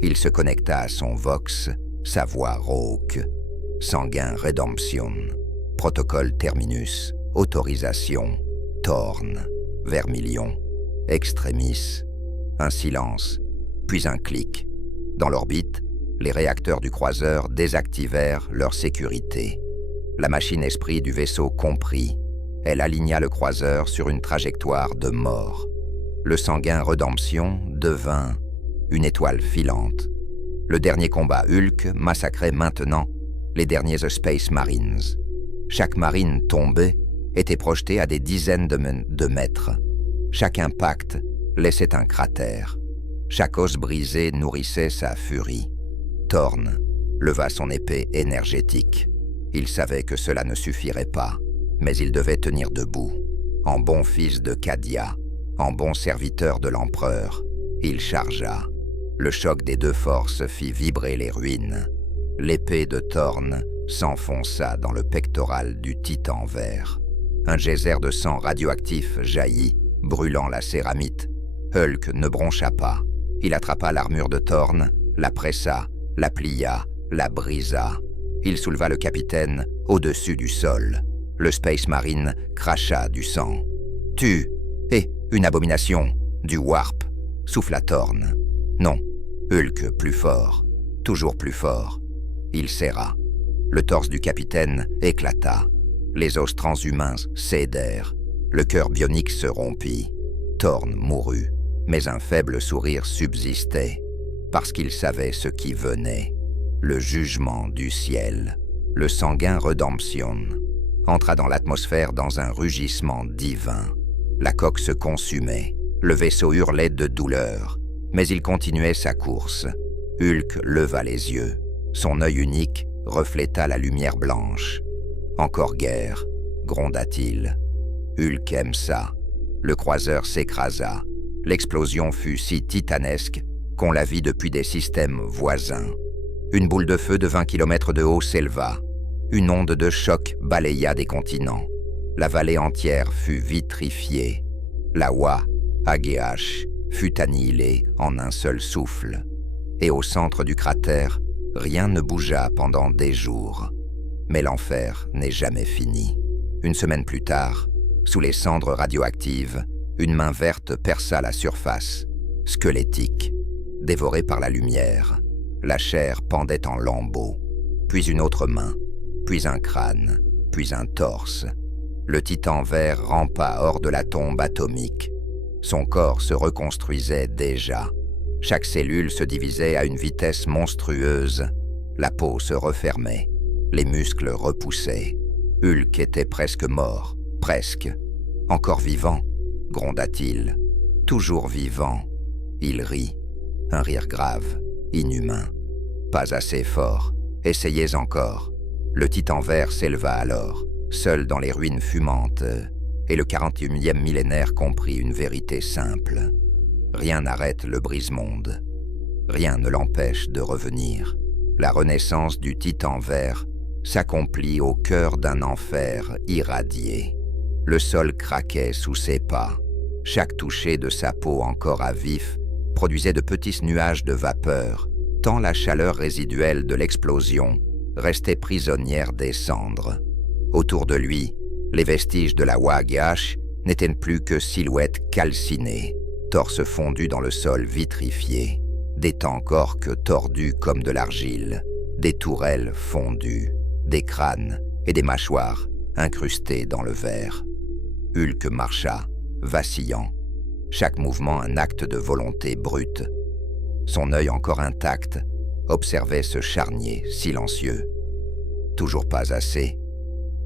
Il se connecta à son vox, sa voix rauque. Sanguin Redemption. Protocole Terminus. Autorisation. Thorn. Vermilion. Extremis. Un silence, puis un clic. Dans l'orbite, les réacteurs du croiseur désactivèrent leur sécurité. La machine esprit du vaisseau comprit. Elle aligna le croiseur sur une trajectoire de mort. Le sanguin Redemption devint une étoile filante. Le dernier combat Hulk massacrait maintenant les derniers Space Marines. Chaque marine tombée était projetée à des dizaines de mètres. Chaque impact laissait un cratère. Chaque os brisé nourrissait sa furie. Thorn leva son épée énergétique. Il savait que cela ne suffirait pas, mais il devait tenir debout. En bon fils de Cadia, en bon serviteur de l'empereur, il chargea. Le choc des deux forces fit vibrer les ruines. L'épée de Thorn s'enfonça dans le pectoral du titan vert. Un geyser de sang radioactif jaillit, brûlant la céramite. Hulk ne broncha pas. Il attrapa l'armure de Thorn, la pressa, la plia, la brisa. Il souleva le capitaine au-dessus du sol. Le Space Marine cracha du sang. « Tu es une abomination, du warp », souffla Thorn. Non, Hulk plus fort, toujours plus fort. Il serra. Le torse du capitaine éclata. Les os transhumains cédèrent. Le cœur bionique se rompit. Thorn mourut, mais un faible sourire subsistait, parce qu'il savait ce qui venait. Le jugement du ciel. Le sanguin Redemption entra dans l'atmosphère dans un rugissement divin. La coque se consumait, le vaisseau hurlait de douleur, mais il continuait sa course. Hulk leva les yeux. Son œil unique refléta la lumière blanche. « Encore guerre », gronda-t-il. Hulk aime ça. Le croiseur s'écrasa. L'explosion fut si titanesque qu'on la vit depuis des systèmes voisins. Une boule de feu de 20 km de haut s'éleva. Une onde de choc balaya des continents. La vallée entière fut vitrifiée. La Wa-Agh fut annihilée en un seul souffle. Et au centre du cratère, rien ne bougea pendant des jours. Mais l'enfer n'est jamais fini. Une semaine plus tard, sous les cendres radioactives, une main verte perça la surface, squelettique, dévorée par la lumière. La chair pendait en lambeaux. Puis une autre main, puis un crâne, puis un torse. Le titan vert rampa hors de la tombe atomique. Son corps se reconstruisait déjà. Chaque cellule se divisait à une vitesse monstrueuse. La peau se refermait. Les muscles repoussaient. Hulk était presque mort. Presque. Encore vivant, gronda-t-il. Toujours vivant. Il rit. Un rire grave, inhumain. Pas assez fort. Essayez encore. Le titan vert s'éleva alors, seul dans les ruines fumantes, et le 41e millénaire comprit une vérité simple. Rien n'arrête le brise-monde. Rien ne l'empêche de revenir. La renaissance du titan vert s'accomplit au cœur d'un enfer irradié. Le sol craquait sous ses pas. Chaque toucher de sa peau encore à vif produisait de petits nuages de vapeur, tant la chaleur résiduelle de l'explosion restait prisonnière des cendres. Autour de lui, les vestiges de la Wa-Agh n'étaient plus que silhouettes calcinées, torse fondu dans le sol vitrifié, des corps tordus comme de l'argile, des tourelles fondues, des crânes et des mâchoires incrustés dans le verre. Hulk marcha, vacillant, chaque mouvement un acte de volonté brute. Son œil encore intact observait ce charnier silencieux. « Toujours pas assez »,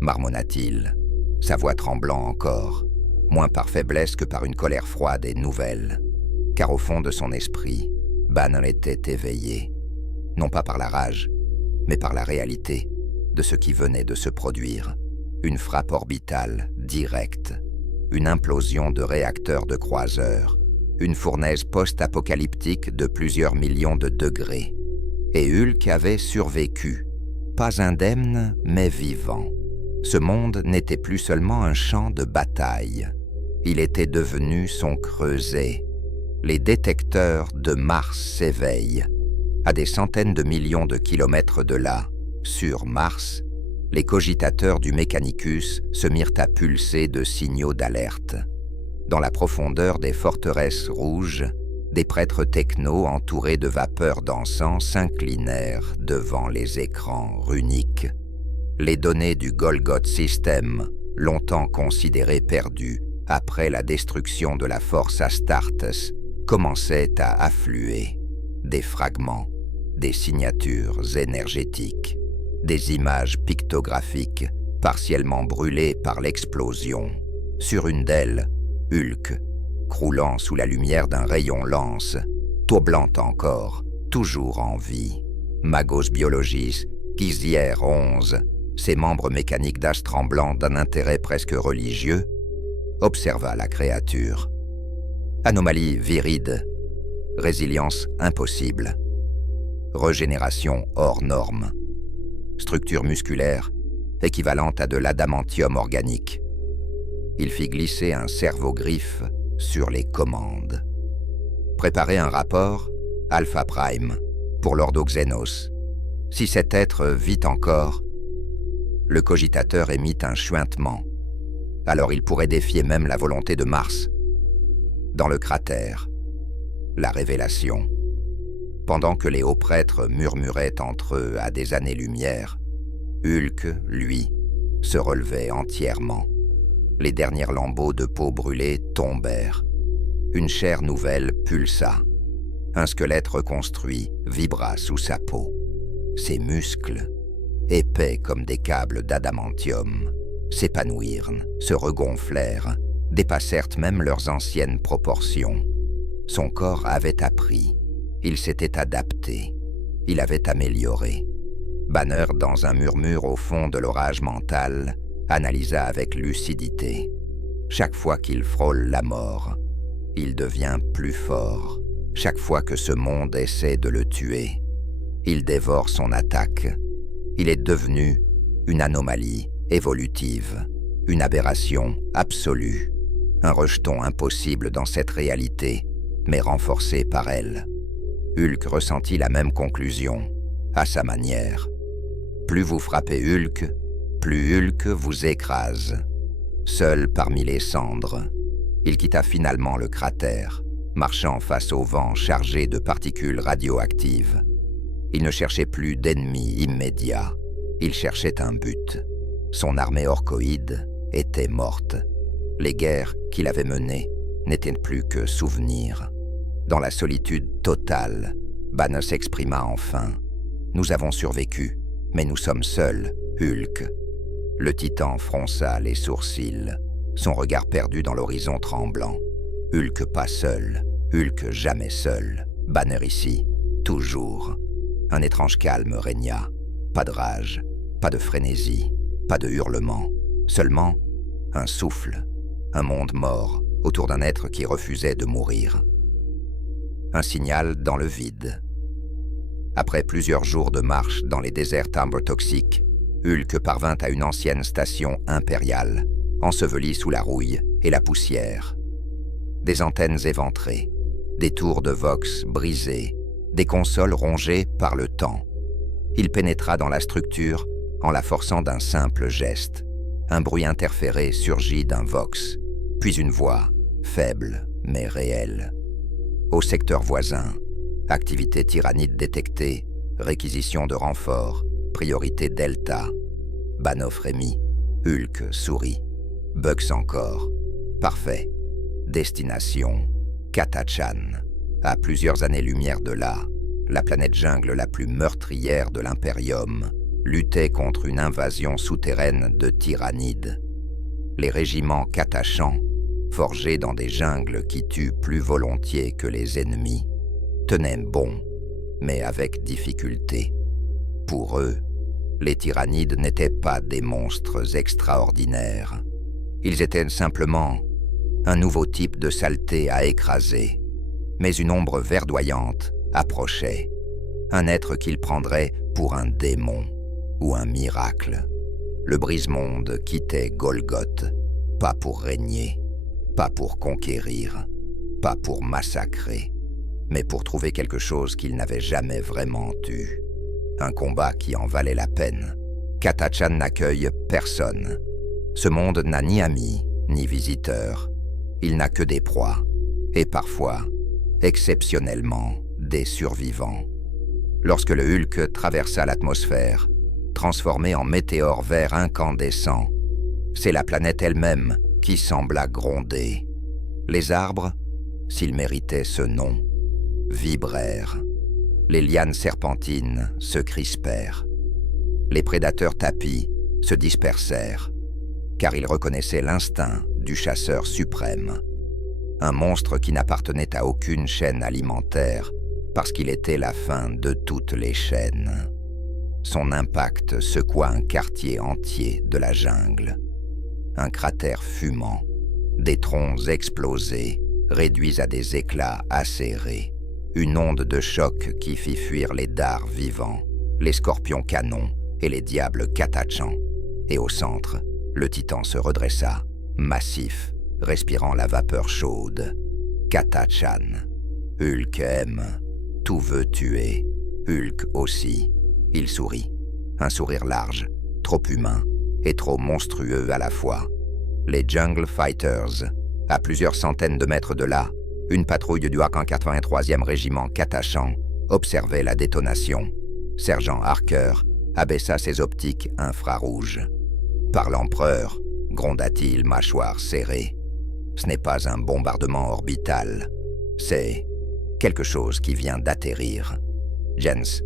marmonna-t-il, sa voix tremblant encore, moins par faiblesse que par une colère froide et nouvelle, car au fond de son esprit, Banner était éveillé, non pas par la rage, mais par la réalité de ce qui venait de se produire. Une frappe orbitale directe, une implosion de réacteurs de croiseurs, une fournaise post-apocalyptique de plusieurs millions de degrés. Et Hulk avait survécu, pas indemne, mais vivant. Ce monde n'était plus seulement un champ de bataille. Il était devenu son creuset. Les détecteurs de Mars s'éveillent. À des centaines de millions de kilomètres de là, sur Mars, les cogitateurs du Mechanicus se mirent à pulser de signaux d'alerte. Dans la profondeur des forteresses rouges, des prêtres techno entourés de vapeurs d'encens s'inclinèrent devant les écrans runiques. Les données du Golgoth System, longtemps considérées perdues après la destruction de la force Astartes, commençaient à affluer. Des fragments, des signatures énergétiques, des images pictographiques partiellement brûlées par l'explosion. Sur une d'elles, Hulk, croulant sous la lumière d'un rayon lance, tourbelant encore, toujours en vie. Magos Biologis, Gisier 11, ses membres mécaniques d'as tremblant d'un intérêt presque religieux, observa la créature. Anomalie viride, résilience impossible, régénération hors norme, structure musculaire équivalente à de l'adamantium organique. Il fit glisser un cerveau-griffe sur les commandes. Préparer un rapport, Alpha Prime, pour l'Ordoxénos. Si cet être vit encore, le cogitateur émit un chuintement. Alors il pourrait défier même la volonté de Mars. Dans le cratère, la révélation. Pendant que les hauts prêtres murmuraient entre eux à des années-lumière, Hulk, lui, se relevait entièrement. Les derniers lambeaux de peau brûlée tombèrent. Une chair nouvelle pulsa. Un squelette reconstruit vibra sous sa peau. Ses muscles, épais comme des câbles d'adamantium, s'épanouirent, se regonflèrent, dépassèrent même leurs anciennes proportions. Son corps avait appris, il s'était adapté, il avait amélioré. Banner, dans un murmure au fond de l'orage mental, analysa avec lucidité. Chaque fois qu'il frôle la mort, il devient plus fort. Chaque fois que ce monde essaie de le tuer, il dévore son attaque. Il est devenu une anomalie évolutive, une aberration absolue, un rejeton impossible dans cette réalité, mais renforcé par elle. Hulk ressentit la même conclusion, à sa manière. Plus vous frappez Hulk, plus Hulk vous écrase. Seul parmi les cendres, il quitta finalement le cratère, marchant face au vent chargé de particules radioactives. Il ne cherchait plus d'ennemis immédiats, il cherchait un but. Son armée orcoïde était morte. Les guerres qu'il avait menées n'étaient plus que souvenirs. Dans la solitude totale, Banner s'exprima enfin. « Nous avons survécu, mais nous sommes seuls, Hulk. » Le titan fronça les sourcils, son regard perdu dans l'horizon tremblant. Hulk pas seul, Hulk jamais seul. Banner ici, toujours. Un étrange calme régna. Pas de rage, pas de frénésie, pas de hurlement. Seulement un souffle, un monde mort autour d'un être qui refusait de mourir. Un signal dans le vide. Après plusieurs jours de marche dans les déserts timbre-toxiques, Hulk parvint à une ancienne station impériale, ensevelie sous la rouille et la poussière. Des antennes éventrées, des tours de Vox brisées, des consoles rongées par le temps. Il pénétra dans la structure en la forçant d'un simple geste. Un bruit interféré surgit d'un Vox, puis une voix, faible mais réelle. Au secteur voisin, activité tyrannide détectée, réquisition de renforts, priorité Delta. Banner frémit, Hulk sourit. Bugs encore. Parfait. Destination, Catachan. À plusieurs années-lumière de là, la planète jungle la plus meurtrière de l'Imperium luttait contre une invasion souterraine de tyrannides. Les régiments Catachans, forgés dans des jungles qui tuent plus volontiers que les ennemis, tenaient bon, mais avec difficulté. Pour eux, les tyrannides n'étaient pas des monstres extraordinaires. Ils étaient simplement un nouveau type de saleté à écraser. Mais une ombre verdoyante approchait, un être qu'ils prendraient pour un démon ou un miracle. Le brise-monde quittait Golgoth, pas pour régner, pas pour conquérir, pas pour massacrer, mais pour trouver quelque chose qu'il n'avait jamais vraiment eu. Un combat qui en valait la peine. Catachan n'accueille personne. Ce monde n'a ni amis, ni visiteurs. Il n'a que des proies, et parfois, exceptionnellement, des survivants. Lorsque le Hulk traversa l'atmosphère, transformé en météore vert incandescent, c'est la planète elle-même qui sembla gronder. Les arbres, s'ils méritaient ce nom, vibrèrent. Les lianes serpentines se crispèrent. Les prédateurs tapis se dispersèrent, car ils reconnaissaient l'instinct du chasseur suprême. Un monstre qui n'appartenait à aucune chaîne alimentaire, parce qu'il était la fin de toutes les chaînes. Son impact secoua un quartier entier de la jungle. Un cratère fumant, des troncs explosés, réduits à des éclats acérés. Une onde de choc qui fit fuir les dards vivants, les scorpions canons et les diables catachans. Et au centre, le titan se redressa, massif, respirant la vapeur chaude. Catachan. Hulk aime, tout veut tuer. Hulk aussi. Il sourit. Un sourire large, trop humain et trop monstrueux à la fois. Les Jungle Fighters, à plusieurs centaines de mètres de là, une patrouille du 83e régiment Catachan observait la détonation. Sergent Harker abaissa ses optiques infrarouges. « Par l'empereur », gronda-t-il, mâchoire serrée. « Ce n'est pas un bombardement orbital. C'est quelque chose qui vient d'atterrir. » Jens,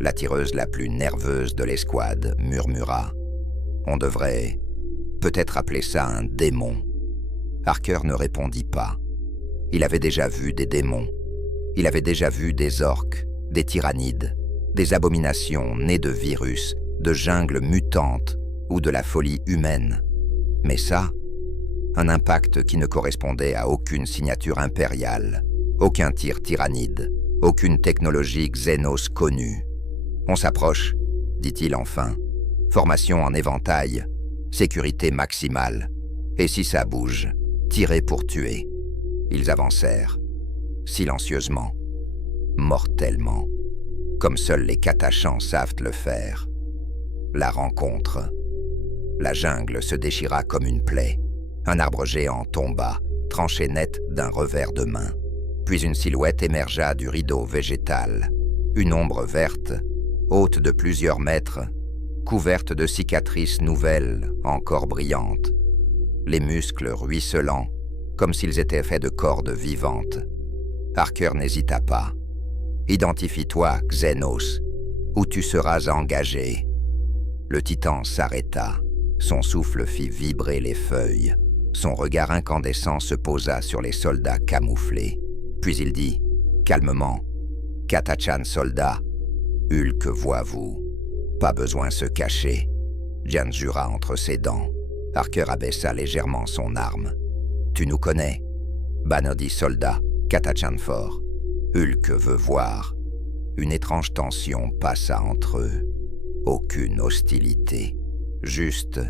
la tireuse la plus nerveuse de l'escouade, murmura. « On devrait peut-être appeler ça un démon. » Harker ne répondit pas. Il avait déjà vu des démons. Il avait déjà vu des orques, des tyrannides, des abominations nées de virus, de jungles mutantes ou de la folie humaine. Mais ça, un impact qui ne correspondait à aucune signature impériale, aucun tir tyrannide, aucune technologie Xenos connue. « On s'approche », dit-il enfin. « Formation en éventail, sécurité maximale. Et si ça bouge, tirez pour tuer. » Ils avancèrent, silencieusement, mortellement, comme seuls les Catachans savent le faire. La rencontre. La jungle se déchira comme une plaie. Un arbre géant tomba, tranché net d'un revers de main. Puis une silhouette émergea du rideau végétal. Une ombre verte, haute de plusieurs mètres, couverte de cicatrices nouvelles, encore brillantes. Les muscles ruisselants, comme s'ils étaient faits de cordes vivantes. Harker n'hésita pas. « Identifie-toi, Xenos, ou tu seras engagé. » Le titan s'arrêta. Son souffle fit vibrer les feuilles. Son regard incandescent se posa sur les soldats camouflés. Puis il dit, calmement, « Catachan soldat, Hulk voit vous. Pas besoin se cacher. » Jan jura entre ses dents. Harker abaissa légèrement son arme. « Tu nous connais. » Banodi soldat, Catachan fort. Hulk veut voir. Une étrange tension passa entre eux. Aucune hostilité. Juste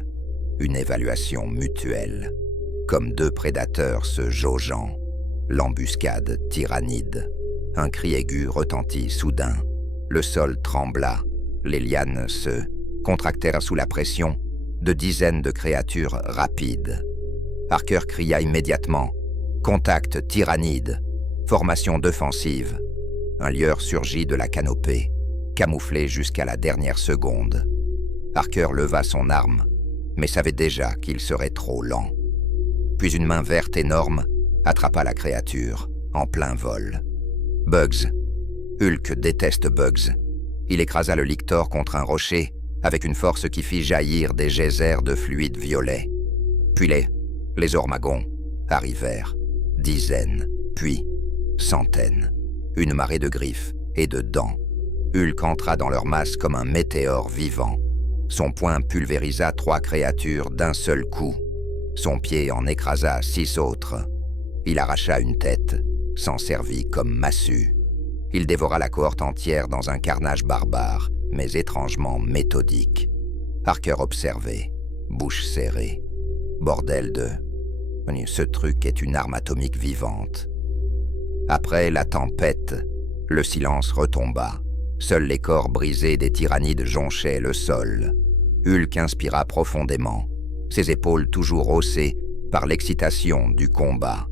une évaluation mutuelle. Comme deux prédateurs se jaugeant. L'embuscade tyrannide. Un cri aigu retentit soudain. Le sol trembla. Les lianes se contractèrent sous la pression de dizaines de créatures rapides. Harker cria immédiatement « Contact tyrannide, formation défensive ». Un lieur surgit de la canopée, camouflé jusqu'à la dernière seconde. Harker leva son arme, mais savait déjà qu'il serait trop lent. Puis une main verte énorme attrapa la créature, en plein vol. Bugs. Hulk déteste Bugs. Il écrasa le lictor contre un rocher avec une force qui fit jaillir des geysers de fluide violet. Puis les ormagons arrivèrent. Dizaines, puis centaines. Une marée de griffes et de dents. Hulk entra dans leur masse comme un météore vivant. Son poing pulvérisa 3 créatures d'un seul coup. Son pied en écrasa 6 autres. Il arracha une tête, s'en servit comme massue. Il dévora la cohorte entière dans un carnage barbare, mais étrangement méthodique. Harker observait, bouche serrée. Bordel de... Ce truc est une arme atomique vivante. Après la tempête, le silence retomba. Seuls les corps brisés des tyrannides jonchaient le sol. Hulk inspira profondément, ses épaules toujours haussées par l'excitation du combat.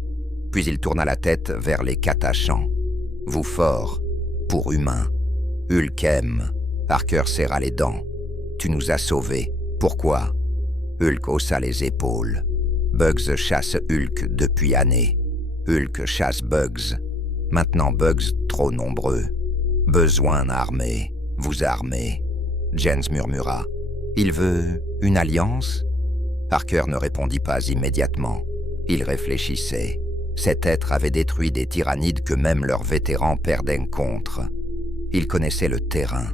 Puis il tourna la tête vers les Catachans. « Vous fort, pour humain. Hulk aime. » Harker serra les dents. « Tu nous as sauvés. Pourquoi ?» Hulk haussa les épaules. « Bugs chasse Hulk depuis années. Hulk chasse Bugs. Maintenant Bugs trop nombreux. Besoin armé. Vous armez. » Jens murmura. « Il veut une alliance ?» Harker ne répondit pas immédiatement. Il réfléchissait. Cet être avait détruit des tyrannides que même leurs vétérans perdaient contre. Il connaissait le terrain.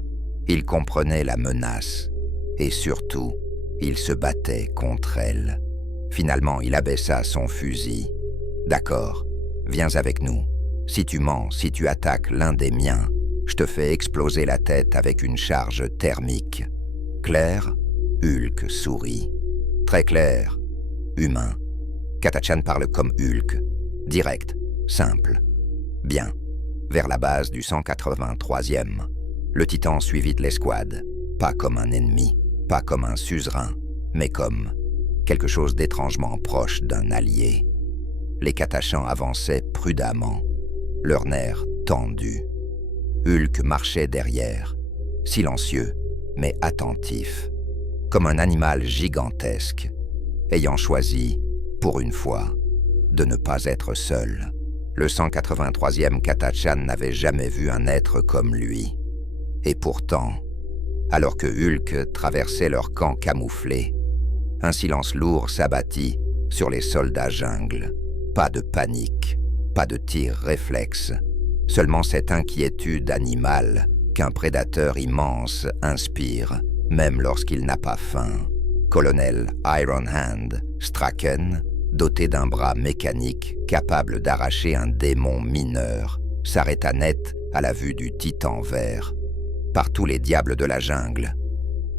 Il comprenait la menace. Et surtout, il se battait contre elle. Finalement, il abaissa son fusil. « D'accord, viens avec nous. Si tu mens, si tu attaques l'un des miens, je te fais exploser la tête avec une charge thermique. » Clair ? Hulk sourit. « Très clair. Humain. Catachan parle comme Hulk. Direct. Simple. Bien. » Vers la base du 183e. Le titan suivit l'escouade. Pas comme un ennemi, pas comme un suzerain, mais comme quelque chose d'étrangement proche d'un allié. Les Catachans avançaient prudemment, leurs nerfs tendus. Hulk marchait derrière, silencieux, mais attentif, comme un animal gigantesque, ayant choisi, pour une fois, de ne pas être seul. Le 183e Catachan n'avait jamais vu un être comme lui. Et pourtant, alors que Hulk traversait leur camp camouflé, un silence lourd s'abattit sur les soldats jungle. Pas de panique, pas de tir réflexe, seulement cette inquiétude animale qu'un prédateur immense inspire, même lorsqu'il n'a pas faim. Colonel Iron Hand Straken, doté d'un bras mécanique capable d'arracher un démon mineur, s'arrêta net à la vue du titan vert. Par tous les diables de la jungle.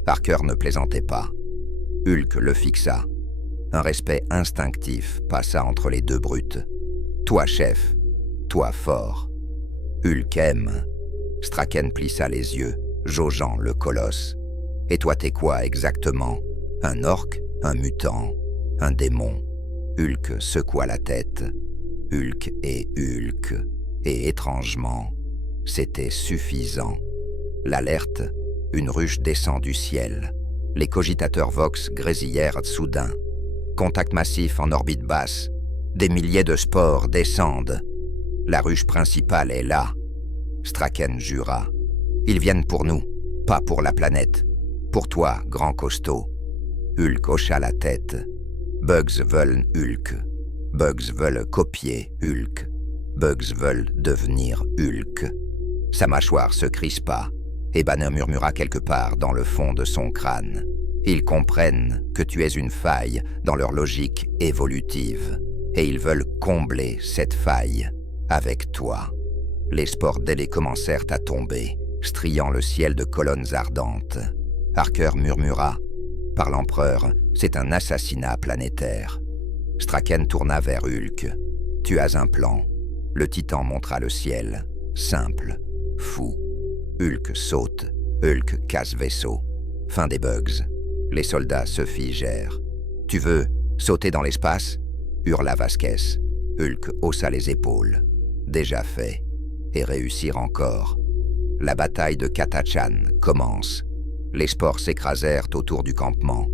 Harker ne plaisantait pas. Hulk le fixa. Un respect instinctif passa entre les deux brutes. Toi, chef, toi fort. Hulk aime. Straken plissa les yeux, jaugeant le colosse. Et toi, t'es quoi exactement? Un orc, un mutant, un démon? Hulk secoua la tête. Hulk et Hulk. Et étrangement, c'était suffisant. L'alerte, une ruche descend du ciel. Les cogitateurs Vox grésillèrent soudain. Contact massif en orbite basse. Des milliers de spores descendent. La ruche principale est là. Straken jura. Ils viennent pour nous, pas pour la planète. Pour toi, grand costaud. Hulk hocha la tête. Bugs veulent Hulk. Bugs veulent copier Hulk. Bugs veulent devenir Hulk. Sa mâchoire se crispa, et Banner murmura quelque part dans le fond de son crâne. Ils comprennent que tu es une faille dans leur logique évolutive, et ils veulent combler cette faille avec toi. Les spores d'ailés commencèrent à tomber, striant le ciel de colonnes ardentes. Harker murmura « Par l'empereur, c'est un assassinat planétaire. » Straken tourna vers Hulk. « Tu as un plan. » Le titan montra le ciel. Simple, fou. Hulk saute, Hulk casse vaisseau. Fin des bugs. Les soldats se figèrent. « Tu veux sauter dans l'espace » hurla Vasquez. Hulk haussa les épaules. Déjà fait. Et réussir encore. La bataille de Katachan commence. Les spores s'écrasèrent autour du campement.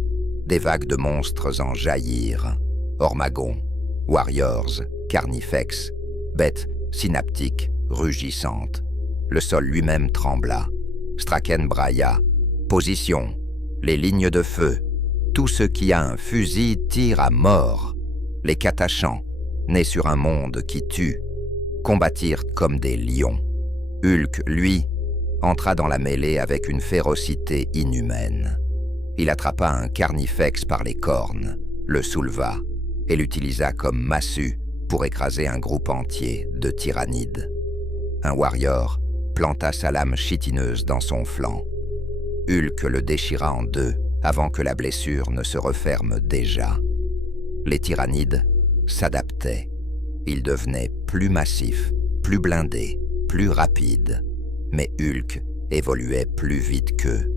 Des vagues de monstres en jaillirent. Ormagons, warriors, carnifex, bêtes synaptiques, rugissantes. Le sol lui-même trembla. Straken brailla. Position. Les lignes de feu. Tout ce qui a un fusil tire à mort. Les Katachans, nés sur un monde qui tue, combattirent comme des lions. Hulk, lui, entra dans la mêlée avec une férocité inhumaine. Il attrapa un carnifex par les cornes, le souleva et l'utilisa comme massue pour écraser un groupe entier de tyrannides. Un warrior planta sa lame chitineuse dans son flanc. Hulk le déchira en deux avant que la blessure ne se referme déjà. Les tyrannides s'adaptaient. Ils devenaient plus massifs, plus blindés, plus rapides. Mais Hulk évoluait plus vite qu'eux.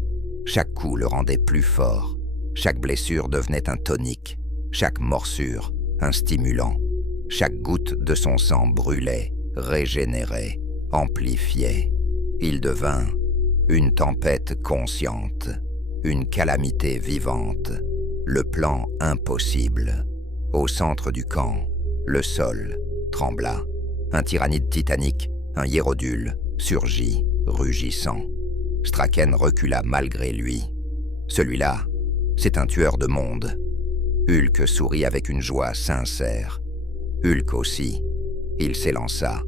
Chaque coup le rendait plus fort. Chaque blessure devenait un tonique. Chaque morsure, un stimulant. Chaque goutte de son sang brûlait, régénérait, amplifiait. Il devint une tempête consciente, une calamité vivante, le plan impossible. Au centre du camp, le sol trembla. Un tyrannide titanique, un hiérodule, surgit, rugissant. Straken recula malgré lui. Celui-là, c'est un tueur de monde. Hulk sourit avec une joie sincère. Hulk aussi. Il s'élança.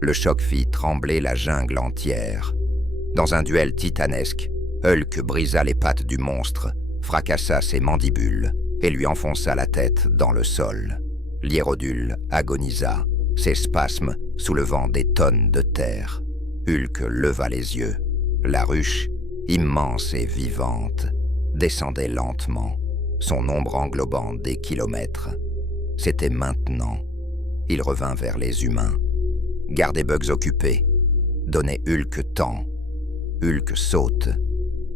Le choc fit trembler la jungle entière. Dans un duel titanesque, Hulk brisa les pattes du monstre, fracassa ses mandibules et lui enfonça la tête dans le sol. L'hiérodule agonisa, ses spasmes soulevant des tonnes de terre. Hulk leva les yeux. La ruche, immense et vivante, descendait lentement, son ombre englobant des kilomètres. C'était maintenant. Il revint vers les humains. Gardez Bugs occupés. Donnez Hulk temps. Hulk saute.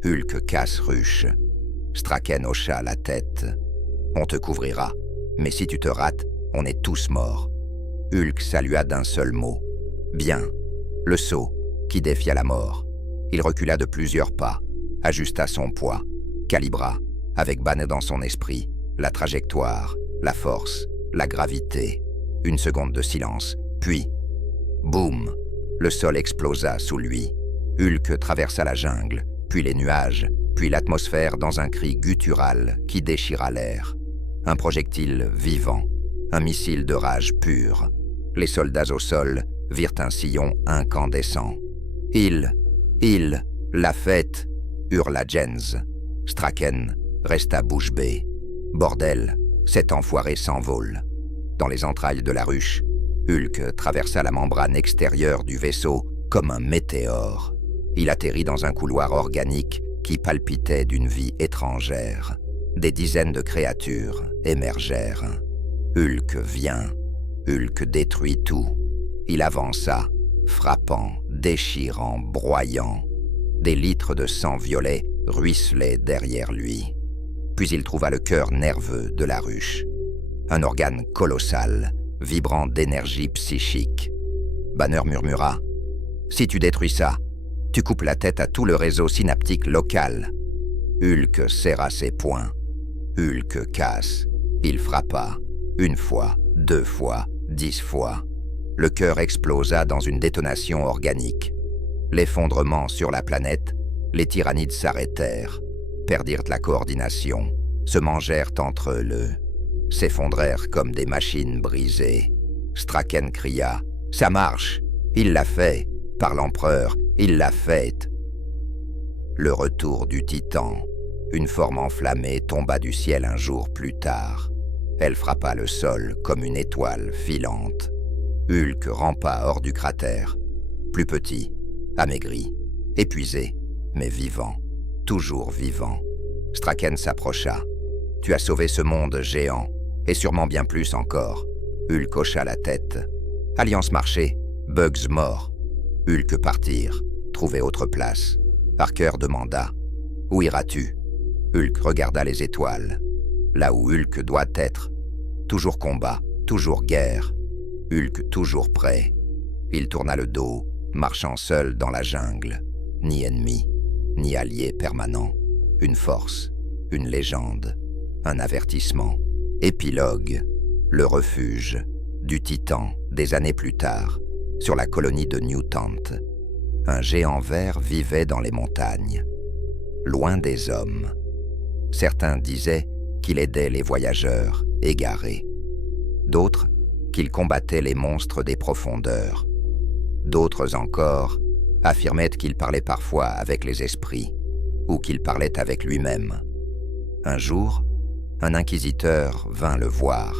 Hulk casse ruche. Straken hocha la tête. On te couvrira, mais si tu te rates, on est tous morts. Hulk salua d'un seul mot. Bien. Le saut, qui défia la mort. Il recula de plusieurs pas, ajusta son poids, calibra, avec Banner dans son esprit, la trajectoire, la force, la gravité. Une seconde de silence, puis, boum, le sol explosa sous lui. Hulk traversa la jungle, puis les nuages, puis l'atmosphère dans un cri guttural qui déchira l'air. Un projectile vivant, un missile de rage pure. Les soldats au sol virent un sillon incandescent. « Il, la fête !» hurla Jens. Straken resta bouche bée. Bordel, cet enfoiré s'envole. Dans les entrailles de la ruche, Hulk traversa la membrane extérieure du vaisseau comme un météore. Il atterrit dans un couloir organique qui palpitait d'une vie étrangère. Des dizaines de créatures émergèrent. Hulk vient. Hulk détruit tout. Il avança, frappant, déchirant, broyant. Des litres de sang violet ruisselaient derrière lui. Puis il trouva le cœur nerveux de la ruche. Un organe colossal, vibrant d'énergie psychique. Banner murmura « Si tu détruis ça, tu coupes la tête à tout le réseau synaptique local. » Hulk serra ses poings. Hulk casse. Il frappa. 1 fois, 2 fois, 10 fois. Le cœur explosa dans une détonation organique. L'effondrement sur la planète, les tyrannides s'arrêtèrent, perdirent la coordination, se mangèrent entre eux, s'effondrèrent comme des machines brisées. Straken cria « Ça marche! Il l'a fait! Par l'empereur, il l'a faite !» Le retour du Titan. Une forme enflammée tomba du ciel un jour plus tard. Elle frappa le sol comme une étoile filante. Hulk rampa hors du cratère, plus petit, amaigri, épuisé, mais vivant, toujours vivant. Straken s'approcha. « Tu as sauvé ce monde géant, et sûrement bien plus encore. » Hulk hocha la tête. « Alliance marchée, Bugs mort. » Hulk partir, trouver autre place. Parker demanda « Où iras-tu » Hulk regarda les étoiles. Là où Hulk doit être. Toujours combat, toujours guerre. Hulk toujours prêt. Il tourna le dos, marchant seul dans la jungle. Ni ennemi, ni allié permanent. Une force, une légende, un avertissement. Épilogue, le refuge du Titan des années plus tard, sur la colonie de Newtant. Un géant vert vivait dans les montagnes, loin des hommes. Certains disaient qu'il aidait les voyageurs égarés. D'autres, qu'il combattait les monstres des profondeurs. D'autres encore affirmaient qu'il parlait parfois avec les esprits, ou qu'il parlait avec lui-même. Un jour, un inquisiteur vint le voir.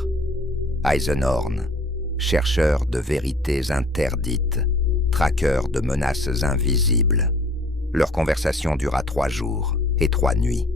Eisenhorn, chercheur de vérités interdites, traqueur de menaces invisibles. Leur conversation dura 3 jours et 3 nuits.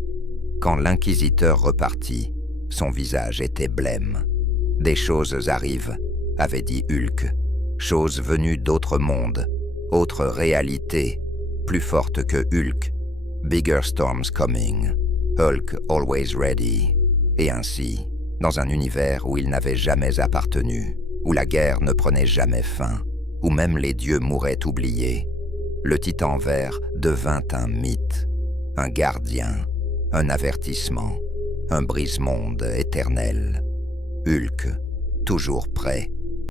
Quand l'inquisiteur repartit, son visage était blême. « Des choses arrivent », avait dit Hulk. « Choses venues d'autres mondes, autres réalités, plus fortes que Hulk. Bigger storms coming. Hulk always ready. » Et ainsi, dans un univers où il n'avait jamais appartenu, où la guerre ne prenait jamais fin, où même les dieux mouraient oubliés, le Titan vert devint un mythe, un gardien, un avertissement, un brise-monde éternel. Hulk, toujours prêt,